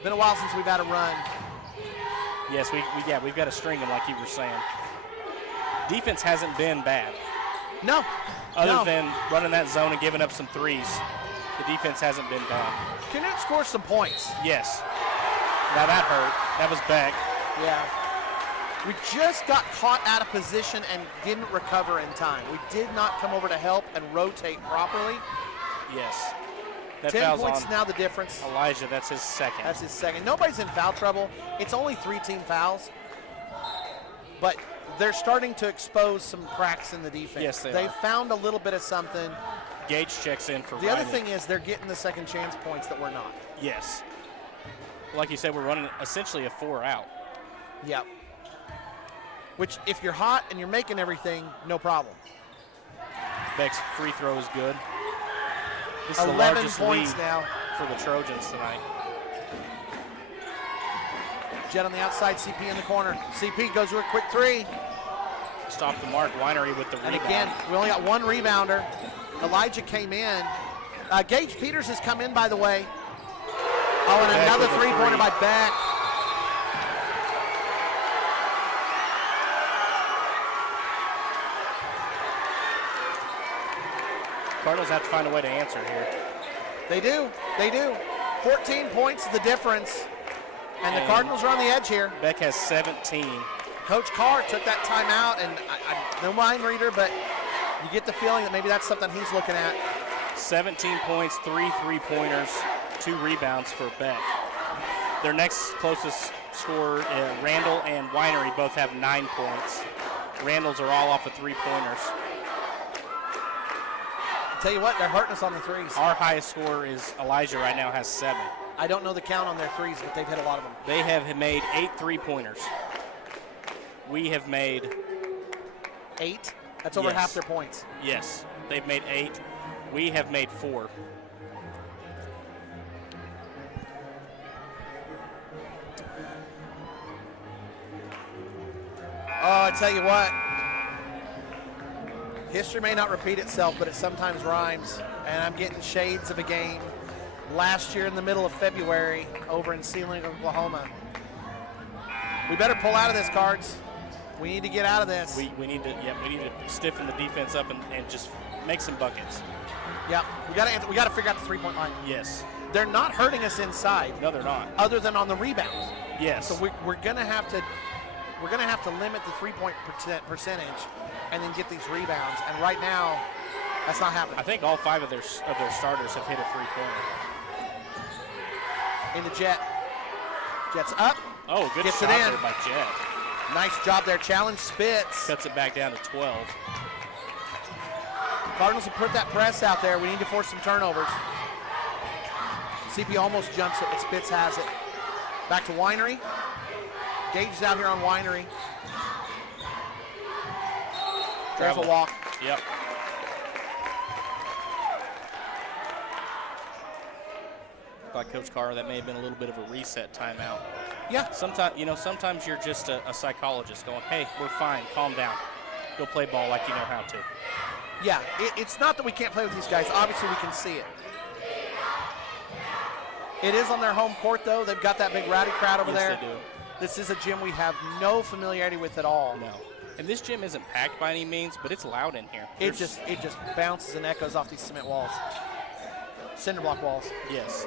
Been a while since we've had a run. Yes, we've got to string them like you were saying. Defense hasn't been bad. No. Other than running that zone and giving up some threes, the defense hasn't been bad. Canute scores some points. Yes. Now that hurt. That was Beck. Yeah. We just got caught out of position and didn't recover in time. We did not come over to help and rotate properly. Yes. That 10 points on now the difference. Elijah, that's his second. That's his second. Nobody's in foul trouble. It's only 3 team fouls. But they're starting to expose some cracks in the defense. Yes, They've found a little bit of something. Gage checks in for The other Riley. thing is they're getting the second chance points that we're not. Yes. Like you said, we're running essentially a 4 out. Yep. Which, if you're hot and you're making everything, no problem. Beck's free throw is good. This is 11 the largest points lead now for the Trojans tonight. Jet on the outside, CP in the corner. CP goes to a quick 3. Stop the mark. Winery with the And rebound. again, we only got 1 rebounder. Elijah came in. Gage Peters has come in, by the way. Oh, and Beck another with a 3-pointer three. by Beck. Cardinals have to find a way to answer here. They do. 14 points is the difference. And the Cardinals are on the edge here. Beck has 17. Coach Carr took that timeout, and I'm no mind reader, but you get the feeling that maybe that's something he's looking at. 17 points, 3 3-pointers, 2 rebounds for Beck. Their next closest scorer, Randall and Winery, both have 9 points. Randall's are all off of 3-pointers. Tell you what, they're hurting us on the threes. Our highest scorer is Elijah right now, has 7. I don't know the count on their threes, but they've hit a lot of them. They have made 8 3-pointers. We have made 8? That's over Yes. half their points. Yes, they've made 8. We have made 4. Oh, I tell you what. History may not repeat itself, but it sometimes rhymes. And I'm getting shades of a game last year in the middle of February over in Sealing, Oklahoma. We better pull out of this, Cards. We need to get out of this. We need to stiffen the defense up and just make some buckets. Yeah, we got to figure out the 3-point line. Yes. They're not hurting us inside. No, they're not. Other than on the rebounds. Yes. So we're gonna have to limit the 3-point percentage and then get these rebounds. And right now, that's not happening. I think all 5 of their starters have hit a 3-pointer. In the Jet. Jet's up. Oh, good Gets shot it in. there by Jet. Nice job there. Challenge Spitz. Cuts it back down to 12. Cardinals have put that press out there. We need to force some turnovers. CP almost jumps it, but Spitz has it. Back to Winery. Gage is out here on Winery. There's a walk. Yep. Like Coach Carr, that may have been a little bit of a reset timeout. Yeah. Sometimes you're just a psychologist going, hey, we're fine, calm down. Go play ball like you know how to. Yeah, it's not that we can't play with these guys. Obviously, we can see it. It is on their home court, though. They've got that big rowdy crowd over there. Yes, they do. This is a gym we have no familiarity with at all. No. And this gym isn't packed by any means, but it's loud in here. It just bounces and echoes off these cement walls. Cinder block walls. Yes.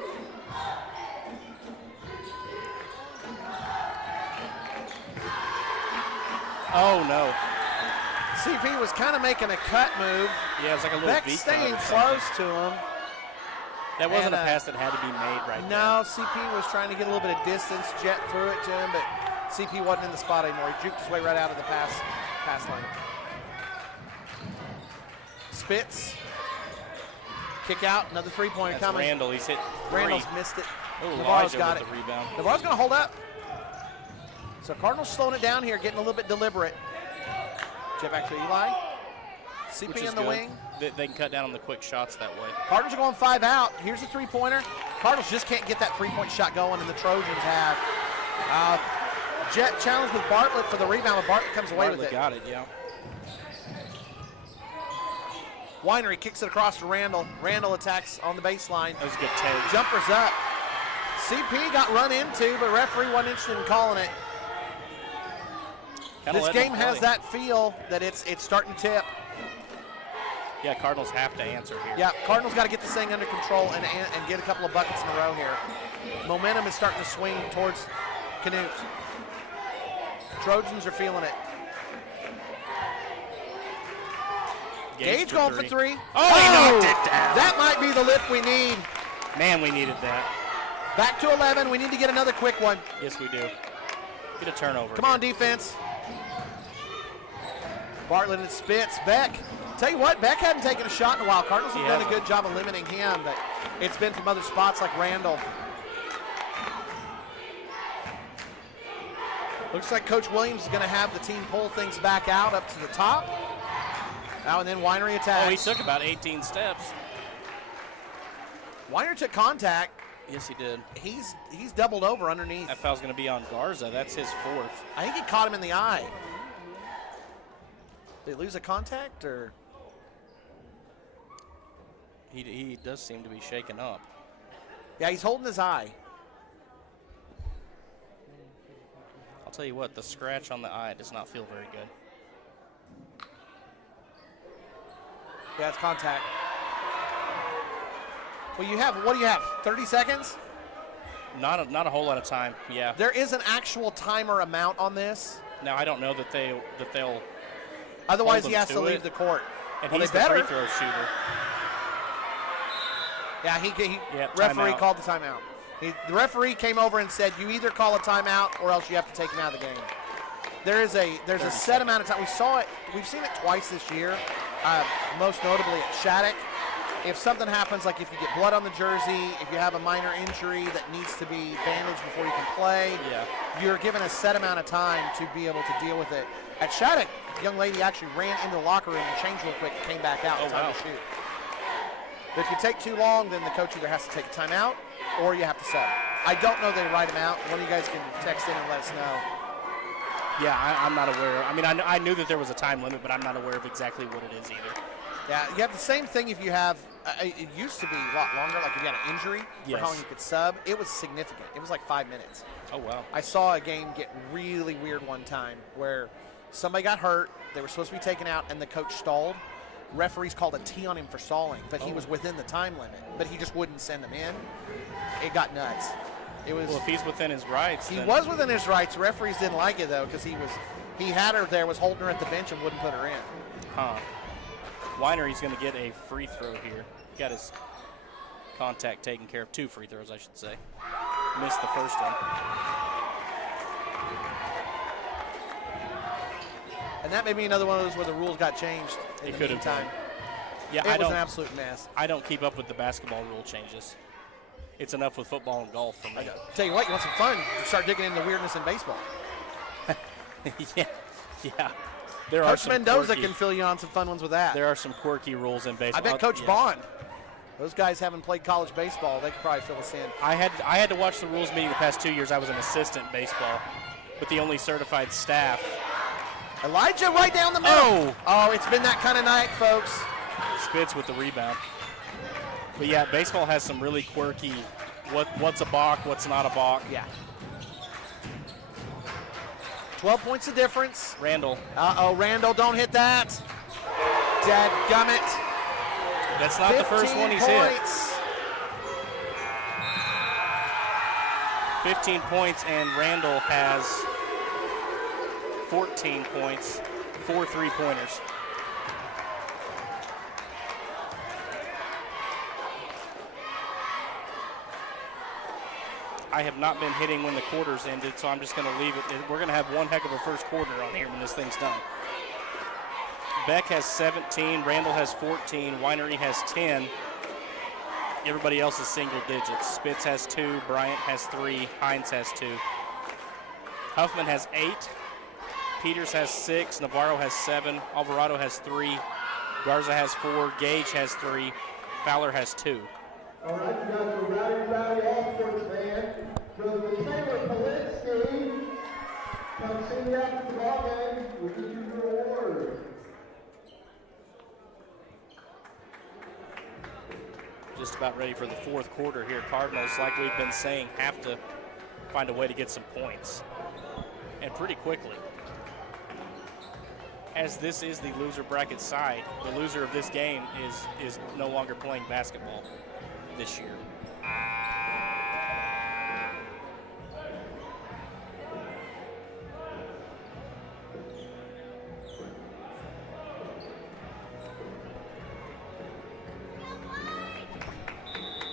Oh, no. CP was kind of making a cut move. Yeah, it was like a little Beck V staying cut. close to him. That wasn't And, a pass that had to be made right there. No, CP was trying to get a little bit of distance, jet through it to him, but CP wasn't in the spot anymore. He juked his way right out of the pass lane. Spitz. Kick out, another three-pointer That's coming. Randall, he's hit three. Randall's missed it. Oh, Navarro's Elijah got with it. the rebound. Navarro's going to hold up. So Cardinals slowing it down here, getting a little bit deliberate. Jet back to Eli. Which CP is in the good. wing. They can cut down on the quick shots that way. Cardinals are going 5 out. Here's the three-pointer. Cardinals just can't get that three-point shot going, and the Trojans have. Jet challenge with Bartlett for the rebound, but Bartlett comes away with it. Got it, yeah. Winery kicks it across to Randall. Randall attacks on the baseline. That was a good take. Jumpers up. CP got run into, but referee wasn't interested in calling it. Kinda This letting game them has play. that feel that it's starting to tip. Yeah, Cardinals have to answer here. Yeah, Cardinals got to get this thing under control and get a couple of buckets in a row here. Momentum is starting to swing towards Canute. Trojans are feeling it. Gage going for three. Oh, he knocked it down. That might be the lift we need. Man, we needed that. Back to 11. We need to get another quick one. Yes, we do. Get a turnover. Come on, defense. Bartlett and Spitz. Beck. Tell you what, Beck hadn't taken a shot in a while. Cardinals have done a good job of limiting him, but it's been from other spots like Randall. Looks like Coach Williams is going to have the team pull things back out up to the top. Now and then Winery attacks. Oh, he took about 18 steps. Winery took contact. Yes, he did. He's doubled over underneath. That foul's going to be on Garza. That's his fourth. I think he caught him in the eye. Did they lose a contact or? He does seem to be shaken up. Yeah, he's holding his eye. I'll tell you what, the scratch on the eye does not feel very good. Yeah, it's contact. Well, what do you have, 30 seconds? Not a whole lot of time, yeah. There is an actual timer amount on this. Now, I don't know that they'll Otherwise, hold he has them to to leave it. the court. And Well, he's they the better. free throw shooter. Yeah, he Yep, referee timeout. called the timeout. The referee came over and said, you either call a timeout or else you have to take him out of the game. There's a set amount of time. We've seen it twice this year, most notably at Shattuck. If something happens, like if you get blood on the jersey, if you have a minor injury that needs to be bandaged before you can play, you're given a set amount of time to be able to deal with it. At Shattuck, a young lady actually ran into the locker room and changed real quick and came back out in time to shoot. But if you take too long, then the coach either has to take a timeout or you have to sub. I don't know they write them out. One of you guys can text in and let us know. Yeah, I'm not aware. I mean, I knew that there was a time limit, but I'm not aware of exactly what it is either. Yeah, you have the same thing if you have, it used to be a lot longer, like if you had an injury, for how long you could sub. It was significant. It was like 5 minutes. Oh, wow. I saw a game get really weird one time where somebody got hurt, they were supposed to be taken out, and the coach stalled. Referees called a T on him for stalling, but he was within the time limit, but he just wouldn't send them in. It got nuts. It was. Well, if he's within his rights, he was within his rights. Referees didn't like it though because he had her there, was holding her at the bench and wouldn't put her in. Huh. Winery's going to get a free throw here. Got his contact taken care of. 2 free throws, I should say. Missed the first one. And that may be another one of those where the rules got changed in the meantime. Yeah, it was an absolute mess. I don't keep up with the basketball rule changes. It's enough with football and golf for me. Tell you what, you want some fun, you start digging into weirdness in baseball. yeah. There are Coach some Mendoza quirky, can fill you on some fun ones with that. There are some quirky rules in baseball. I bet Coach Bond. Those guys haven't played college baseball. They could probably fill us in. I had to watch the rules meeting the past 2 years. I was an assistant baseball with the only certified staff. Elijah right down the middle. Oh, it's been that kind of night, folks. Spitz with the rebound. But yeah, baseball has some really quirky, what's a balk, what's not a balk. Yeah. 12 points of difference. Randall. Randall, don't hit that. Dadgummit. That's not the first one he's points. hit. 15 points, and Randall has 14 points, 4 3-pointers. I have not been hitting when the quarter's ended, so I'm just going to leave it. We're going to have one heck of a first quarter on here when this thing's done. Beck has 17, Randall has 14, Winery has 10. Everybody else is single digits. Spitz has 2, Bryant has 3, Hines has 2. Huffman has 8, Peters has 6, Navarro has 7, Alvarado has 3, Garza has 4, Gage has 3, Fowler has 2. All right, you got the Rowdy All-Sports Band. So the Taylor Polinsky, come sing after the ball game. We'll give you your award. Just about ready for the fourth quarter here. Cardinals, like we've been saying, have to find a way to get some points, and pretty quickly. As this is the loser bracket side, the loser of this game is no longer playing basketball this year.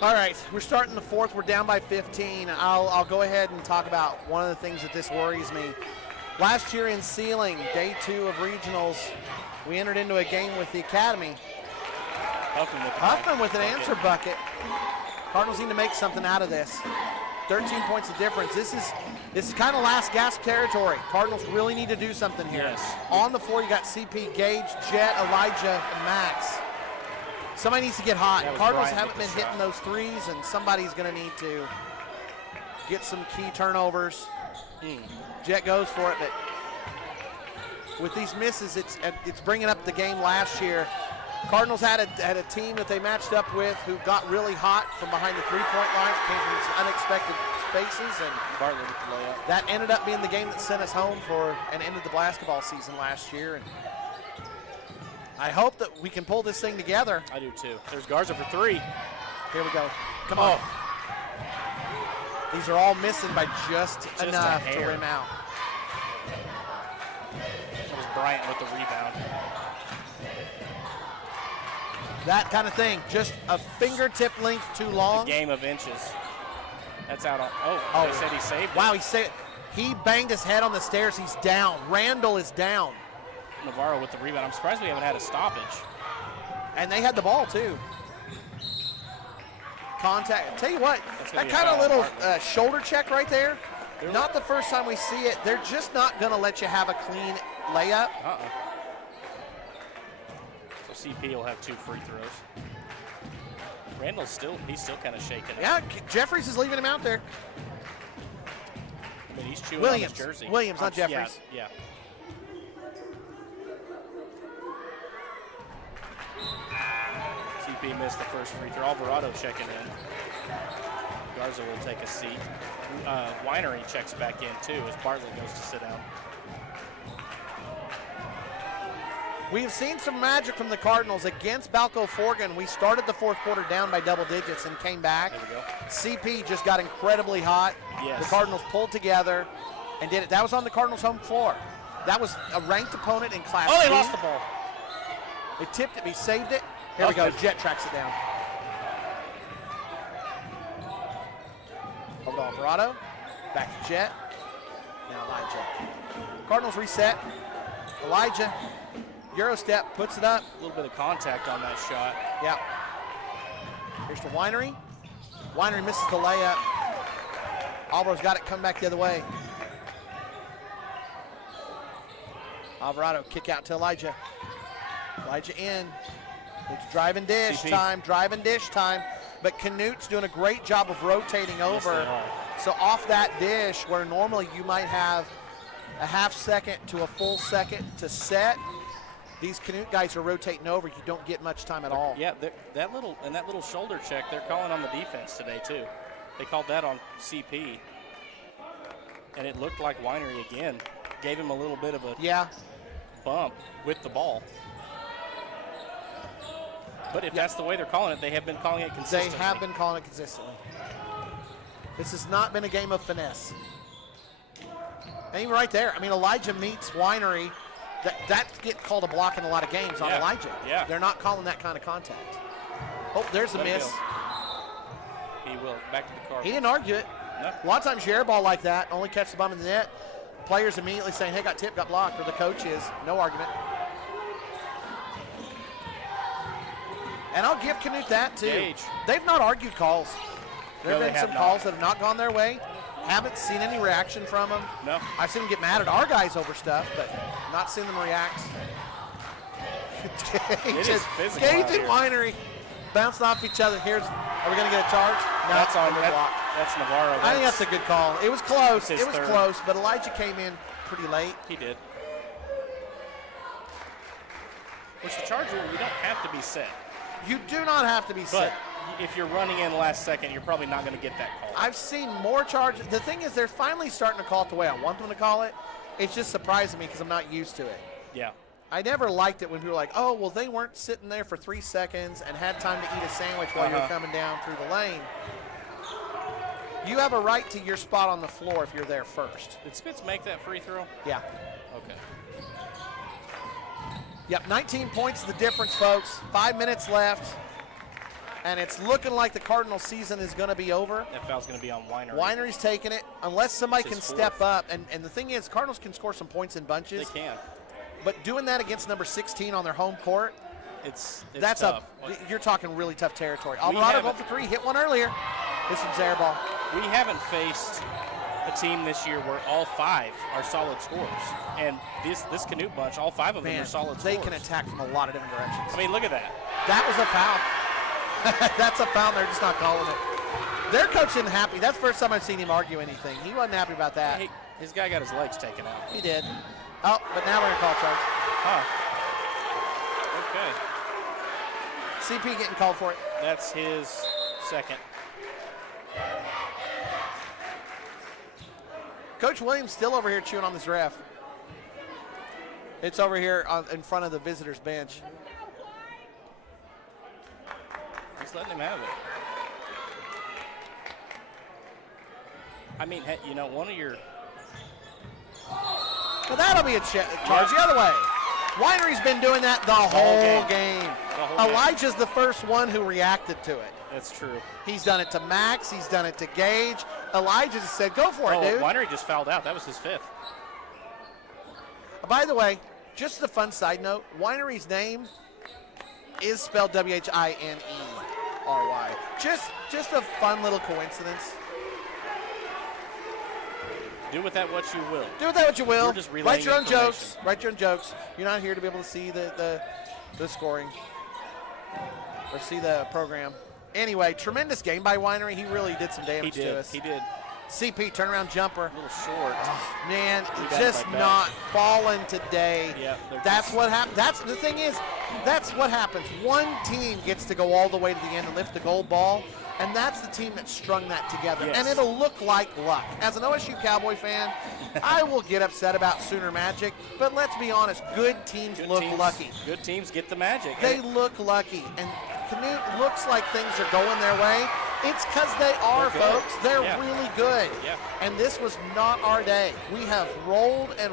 All right, we're starting the fourth. We're down by 15. I'll go ahead and talk about one of the things that this worries me. Last year in Sealing, day 2 of regionals, we entered into a game with the Academy. Huffman with an answer bucket. Cardinals need to make something out of this. 13 points of difference. This is kind of last gasp territory. Cardinals really need to do something here. Yes. On the floor, you got CP, Gage, Jet, Elijah, and Max. Somebody needs to get hot. Cardinals haven't been hitting those threes, and somebody's going to need to get some key turnovers. Jet goes for it, but with these misses, it's bringing up the game last year. Cardinals had a team that they matched up with who got really hot from behind the three-point line, came from some unexpected spaces, and Bartlett with the layup. That ended up being the game that sent us home for and ended the basketball season last year. And I hope that we can pull this thing together. I do too. There's Garza for 3. Here we go. Come on. These are all missing by just enough to rim out. That was Bryant with the rebound. That kind of thing, just a fingertip length too long. A game of inches. That's out on, they said he saved it. Wow, he banged his head on the stairs. He's down. Randall is down. Navarro with the rebound. I'm surprised we haven't had a stoppage. And they had the ball too. Contact. I'll tell you what, that kind of little shoulder check right there, not the first time we see it. They're just not going to let you have a clean layup. So CP will have 2 free throws. Randall's he's still kind of shaking. Yeah, Jeffries is leaving him out there. I mean, he's chewing on his jersey. Williams, not Jeffries. Yeah. CP missed the first free throw. Alvarado checking in. Garza will take a seat. Winery checks back in too as Bartlett goes to sit down. We have seen some magic from the Cardinals against Balco Forgan. We started the fourth quarter down by double digits and came back. There we go. CP just got incredibly hot. Yes. The Cardinals pulled together and did it. That was on the Cardinals' home floor. That was a ranked opponent in Class Oh, they B. lost the ball. They tipped it, he saved it. Here we go, Jet tracks it down. Over to Alvarado, back to Jet. Now Elijah. Cardinals reset. Elijah, Euro step, puts it up. A little bit of contact on that shot. Yeah. Here's to Winery. Winery misses the layup. Alvaro's got it, come back the other way. Alvarado, kick out to Elijah. Elijah in. It's drive and dish time. But Canute's doing a great job of rotating over. Yes, so off that dish, where normally you might have a half second to a full second to set, these Canute guys are rotating over. You don't get much time at all. Yeah, that little shoulder check they're calling on the defense today too. They called that on CP, and it looked like Winery again gave him a little bit of a bump with the ball. But if that's the way they're calling it, they have been calling it consistently. They have been calling it consistently. This has not been a game of finesse. And even right there, I mean, Elijah meets Winery. That get called a block in a lot of games on Elijah. Yeah. They're not calling that kind of contact. Oh, there's a miss. He will. Back to the Cardinals. He didn't argue it. No. A lot of times you air ball like that, only catch the bum in the net. Players immediately saying, hey, got tipped, got blocked, or the coach is. No argument. And I'll give Canute that, too. Gage. They've not argued calls. There No, have they been some have calls that have not gone their way. Haven't seen any reaction from them. No. I've seen them get mad at our guys over stuff, but not seen them react. It is physical Gage out and here. Winery bouncing off each other. Are we going to get a charge? No, That's on. block. That's Navarro. I think that's a good call. It was close. That's his It was third. close, but Elijah came in pretty late. He did. Which the charge rule, you don't have to be set. You do not have to be But set. if you're running in last second, you're probably not going to get that call. I've seen more charges. The thing is, they're finally starting to call it the way I want them to call it. It's just surprising me because I'm not used to it. Yeah. I never liked it when people were like, oh, well, they weren't sitting there for 3 seconds and had time to eat a sandwich while you're coming down through the lane. You have a right to your spot on the floor if you're there first. Did Spitz make that free throw? Yeah. Okay. Yep, 19 points is the difference, folks. 5 minutes left. And it's looking like the Cardinals season is going to be over. That foul's going to be on Winery. Winery's taking it. Unless somebody It's can his step fourth. up. And the thing is, Cardinals can score some points in bunches. They can. But doing that against number 16 on their home court, It's that's tough. you're talking really tough territory. Alvarado going for 3, hit one earlier. This one's air ball. We haven't faced a team this year where all 5 are solid scorers. And this Canute bunch, all 5 of them are solid they scorers. can attack from a lot of different directions. I mean, look at that. That was a foul. That's a foul. They're just not calling it. Their coach isn't happy. That's the first time I've seen him argue anything. He wasn't happy about that. His guy got his legs taken out. He did. Oh, but now we're going to call charge. Huh. Okay. CP getting called for it. That's his second. Coach Williams still over here chewing on this ref. It's over here in front of the visitors' bench. Just letting him have it. I mean, hey, you know, one of your... Well, that'll be a charge the other way. Winery's been doing that the whole game. Elijah's the first one who reacted to it. That's true. He's done it to Max. He's done it to Gage. Elijah just said, go for it, dude. Winery just fouled out. That was his 5th. By the way, just a fun side note, Winery's name is spelled W-H-I-N-E-R-Y. Just a fun little coincidence. Do with that what you will. Do with that what you will. We're just relaying Write your own information. jokes. Write your own jokes. You're not here to be able to see the scoring or see the program. Anyway, tremendous game by Winery. He really did some damage to us. He did. CP turnaround jumper. A little short. Man, He got just it right not back. falling today. Yeah, that's what happened. That's the thing is, that's what happens. One team gets to go all the way to the end and lift the gold ball, and that's the team that strung that together. Yes. And it'll look like luck. As an OSU Cowboy fan, I will get upset about Sooner Magic, but let's be honest, good teams look lucky. Good teams get the magic. They look lucky, and Canute looks like things are going their way. It's because they are, folks. They're really good. Yeah. And this was not our day. We have rolled and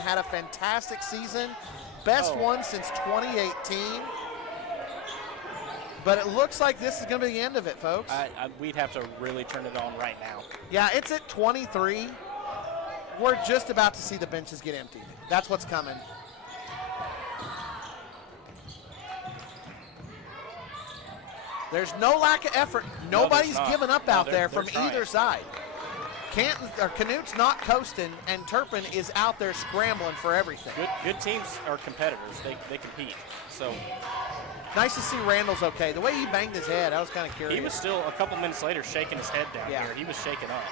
had a fantastic season. Best one since 2018. But it looks like this is going to be the end of it, folks. We'd have to really turn it on right now. Yeah, it's at 23. We're just about to see the benches get emptied. That's what's coming. There's no lack of effort. Nobody's given up out there from either side. Canute's not coasting, and Turpin is out there scrambling for everything. Good teams are competitors. They compete. So nice to see Randall's okay. The way he banged his head, I was kind of curious. he was still a couple minutes later shaking his head down here. He was shaking up.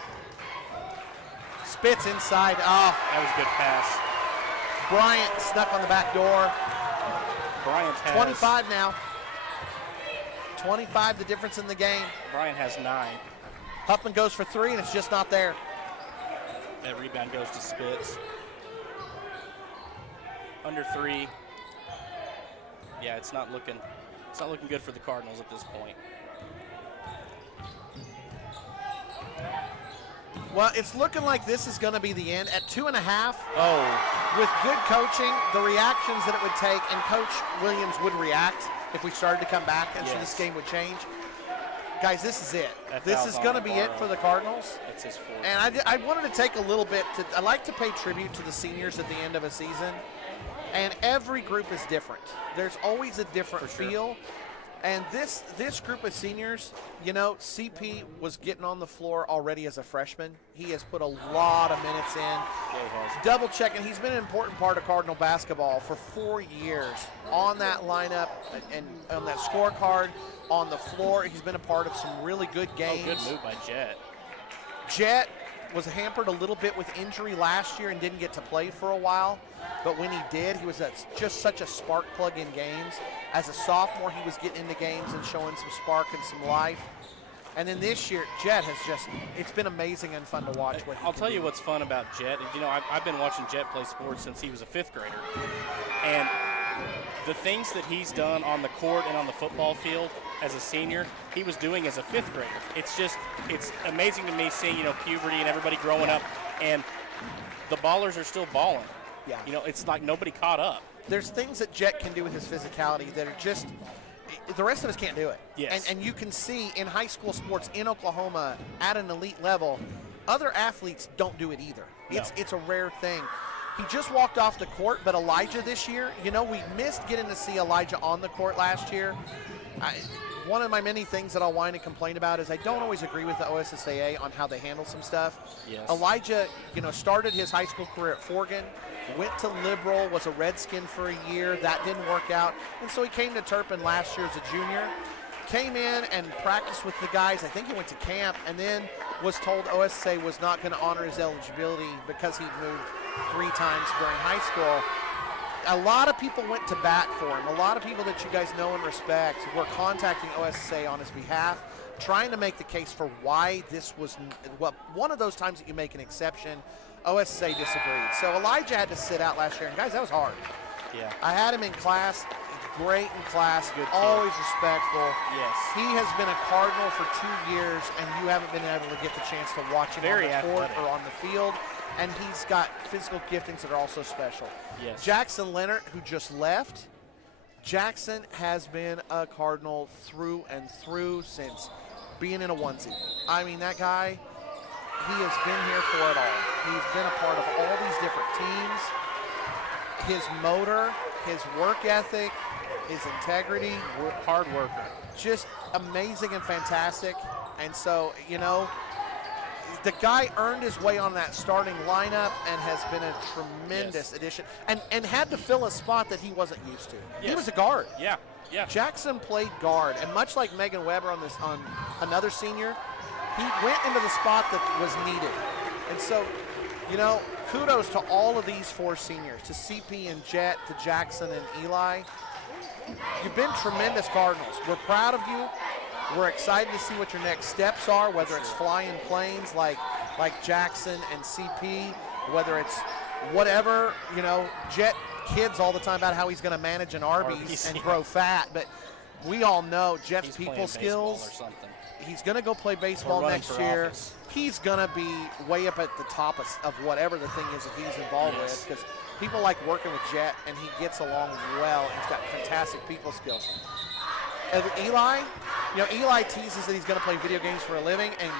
Spitz inside. Oh, that was a good pass. Bryant snuck on the back door. Bryant has 25 now. 25, the difference in the game. Bryant has 9. Huffman goes for 3, and it's just not there. That rebound goes to Spitz. Under 3. Yeah, it's not looking good for the Cardinals at this point. Well, it's looking like this is going to be the end. At 2.5, Oh, with good coaching, the reactions that it would take, and Coach Williams would react if we started to come back, and so this game would change. Guys, this is it. This is going to be it for the Cardinals. That's his fourth. And I wanted to take a little bit I like to pay tribute to the seniors at the end of a season. And every group is different. There's always a different feel. And this group of seniors, you know, CP was getting on the floor already as a freshman. He has put a lot of minutes in. Yeah, he has. Double checking. He's been an important part of Cardinal basketball for 4 years on that lineup and on that scorecard, on the floor. He's been a part of some really good games. Oh, good move by Jet. Jet was hampered a little bit with injury last year and didn't get to play for a while. But when he did, he was just such a spark plug in games. As a sophomore, he was getting into games and showing some spark and some life. And then this year, Jet has it's been amazing and fun to watch. I'll tell you what's fun about Jet. You know, I've been watching Jet play sports since he was a 5th grader. And the things that he's done on the court and on the football field as a senior, he was doing as a 5th grader. It's amazing to me seeing, you know, puberty and everybody growing up, and the ballers are still balling. Yeah. You know, it's like nobody caught up. There's things that Jet can do with his physicality that are just the rest of us can't do it. Yes. And you can see in high school sports in Oklahoma at an elite level, other athletes don't do it either. No. It's a rare thing. He just walked off the court, but Elijah this year, you know, we missed getting to see Elijah on the court last year. One of my many things that I'll whine and complain about is I don't always agree with the OSSAA on how they handle some stuff. Yes. Elijah, you know, started his high school career at Forgan, went to Liberal, was a Redskin for a year. That didn't work out. And so he came to Turpin last year as a junior, came in and practiced with the guys. I think he went to camp and then was told OSSA was not going to honor his eligibility because he'd moved 3 times during high school. A lot of people went to bat for him. A lot of people that you guys know and respect were contacting OSSA on his behalf, trying to make the case for why this was one of those times that you make an exception. OSSA disagreed. So Elijah had to sit out last year. And guys, that was hard. Yeah. I had him in class. Great in class. Good kid. Always respectful. Yes. He has been a Cardinal for 2 years, and you haven't been able to get the chance to watch him Very on the court athletic. or on the field. And he's got physical giftings that are also special. Yes. Jackson Leonard, who just left, Jackson has been a Cardinal through and through since being in a onesie. I mean, that guy, he has been here for it all. He's been a part of all these different teams. His motor, his work ethic, his integrity, Hard worker. just amazing and fantastic. And so, you know, the guy earned his way on that starting lineup and has been a tremendous addition and had to fill a spot that he wasn't used to. He Yes. was a guard. Yeah. Yeah. Jackson played guard, and much like Megan Weber on another senior, he went into the spot that was needed. And so, you know, kudos to all of these 4 seniors, to CP and Jet, to Jackson and Eli. You've been tremendous Cardinals. We're proud of you. We're excited to see what your next steps are, whether it's flying planes like Jackson and CP, whether it's whatever, you know, Jet kids all the time about how he's going to manage an Arby's and grow fat, but we all know Jet's He's people playing baseball skills. or something. He's going to go play baseball running next for year. office. He's going to be way up at the top of whatever the thing is that he's involved with, because people like working with Jet, and he gets along well. He's got fantastic people skills. And Eli, you know, Eli teases that he's going to play video games for a living, and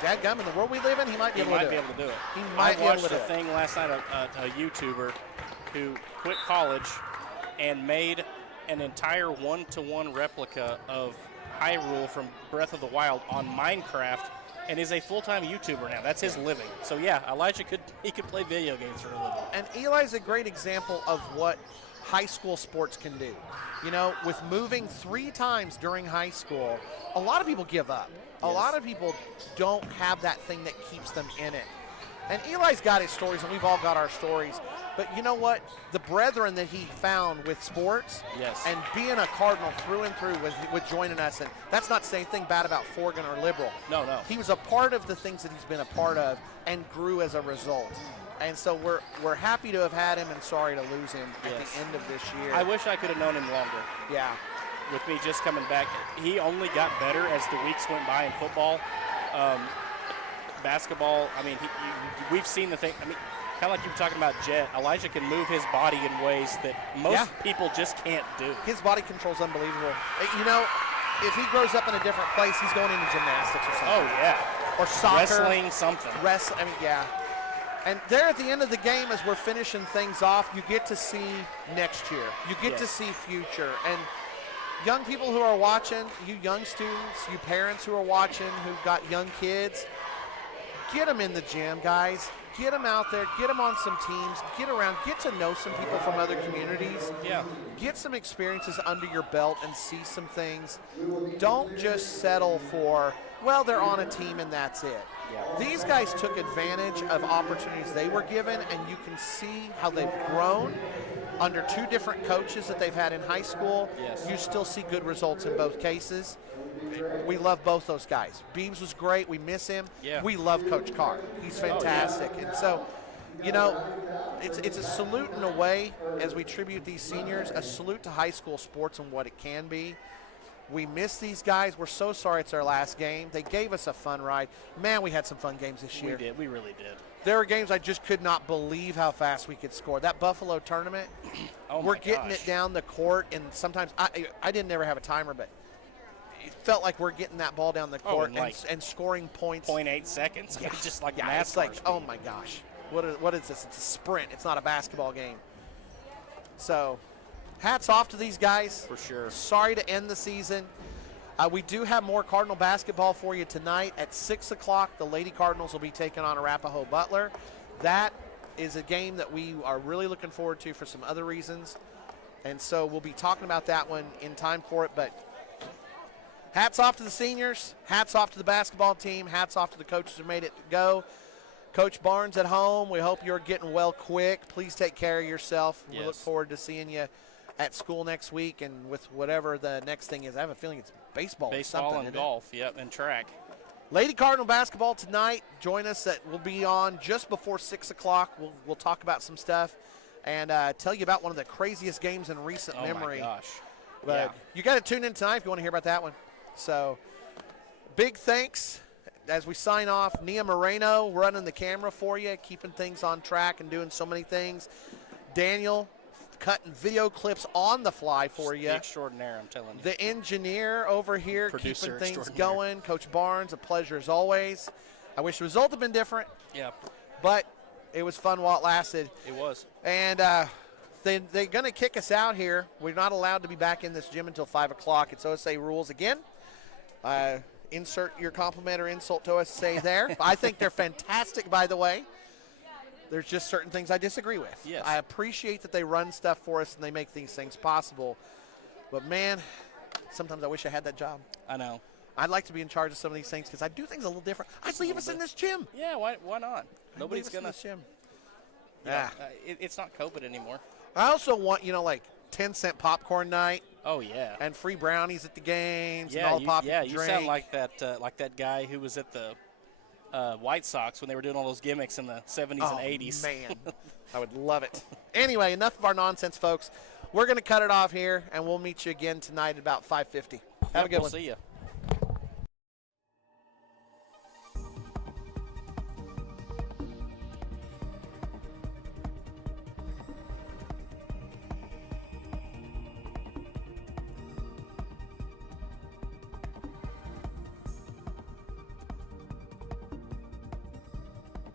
dadgum, in the world we live in, he might be able to do it. He might be able to do I watched a it. thing last night, a YouTuber who quit college and made an entire one-to-one replica of Hyrule from Breath of the Wild on Minecraft and is a full-time YouTuber now. That's his living. So yeah, Elijah could play video games for a living. And Eli's a great example of what high school sports can do. You know, with moving 3 times during high school, a lot of people give up. A lot of people don't have that thing that keeps them in it. And Eli's got his stories, and we've all got our stories. But you know what? The brethren that he found with sports and being a Cardinal through and through with joining us, and that's not to say anything bad about Forgan or Liberal. No. He was a part of the things that he's been a part of and grew as a result. And so we're happy to have had him and sorry to lose him at the end of this year. I wish I could have known him longer. Yeah. With me just coming back, he only got better as the weeks went by in football. basketball, I mean, we've seen the thing. I mean, kind of like you were talking about Jet. Elijah can move his body in ways that most people just can't do. His body control's unbelievable. You know, if he grows up in a different place, he's going into gymnastics or something. Oh, yeah. Or soccer. Wrestling, something. I mean, yeah. And there at the end of the game, as we're finishing things off, you get to see next year. You get to see future. And young people who are watching, you young students, you parents who are watching, who've got young kids, get them in the gym, guys. Get them out there. Get them on some teams. Get around. Get to know some people from other communities. Yeah. Get some experiences under your belt and see some things. Don't just settle for, well, they're on a team and that's it. Yeah. These guys took advantage of opportunities they were given, and you can see how they've grown under 2 different coaches that they've had in high school. Yes. You still see good results in both cases. We love both those guys. Beams was great. We miss him. Yeah. We love Coach Carr. He's fantastic. And so, you know, it's a salute in a way as we tribute these seniors, a salute to high school sports and what it can be. We miss these guys. We're so sorry it's our last game. They gave us a fun ride. Man, we had some fun games this year. We did. We really did. There were games I just could not believe how fast we could score. That Buffalo tournament, we're getting it down the court, and sometimes I didn't ever have a timer, but it felt like we're getting that ball down the court and scoring points. 0.8 seconds. Yeah. Just like it's like, oh my gosh, what is this? It's a sprint. It's not a basketball game. So, hats off to these guys. For sure. Sorry to end the season. We do have more Cardinal basketball for you tonight at 6 o'clock. The Lady Cardinals will be taking on Arapahoe Butler. That is a game that we are really looking forward to for some other reasons. And so we'll be talking about that one in time for it. But hats off to the seniors. Hats off to the basketball team. Hats off to the coaches who made it go. Coach Barnes at home, we hope you're getting well quick. Please take care of yourself. Yes. We look forward to seeing you at school next week and with whatever the next thing is. I have a feeling it's baseball or something. And golf, yep, and track. Lady Cardinal basketball tonight. Join us. We'll be on just before 6 o'clock. We'll talk about some stuff and tell you about one of the craziest games in recent memory. Oh, my gosh. But you got to tune in tonight if you want to hear about that one. So big thanks as we sign off. Nia Moreno running the camera for you, keeping things on track and doing so many things. Daniel cutting video clips on the fly for you. The extraordinaire, I'm telling you. The engineer over here Producer keeping things going. Coach Barnes, a pleasure as always. I wish the result had been different. Yeah. But it was fun while it lasted. It was. And they're going to kick us out here. We're not allowed to be back in this gym until 5 o'clock. It's OSA rules again. Insert your compliment or insult to OSA there. I think they're fantastic, by the way. There's just certain things I disagree with. Yes. I appreciate that they run stuff for us and they make these things possible. But, man, sometimes I wish I had that job. I know. I'd like to be in charge of some of these things because I do things a little different. I'd leave us in this gym. Yeah, why not? Nobody's going to. Gym. Yeah. It's not COVID anymore. I also want, like 10-cent popcorn night. Oh, yeah. And free brownies at the games and Yeah, all the pop you can you drink. sound like that guy who was at the White Sox when they were doing all those gimmicks in the 70s and 80s. Man, I would love it. Anyway, enough of our nonsense, folks. We're going to cut it off here, and we'll meet you again tonight at about 5:50. Have a good one. We'll see you.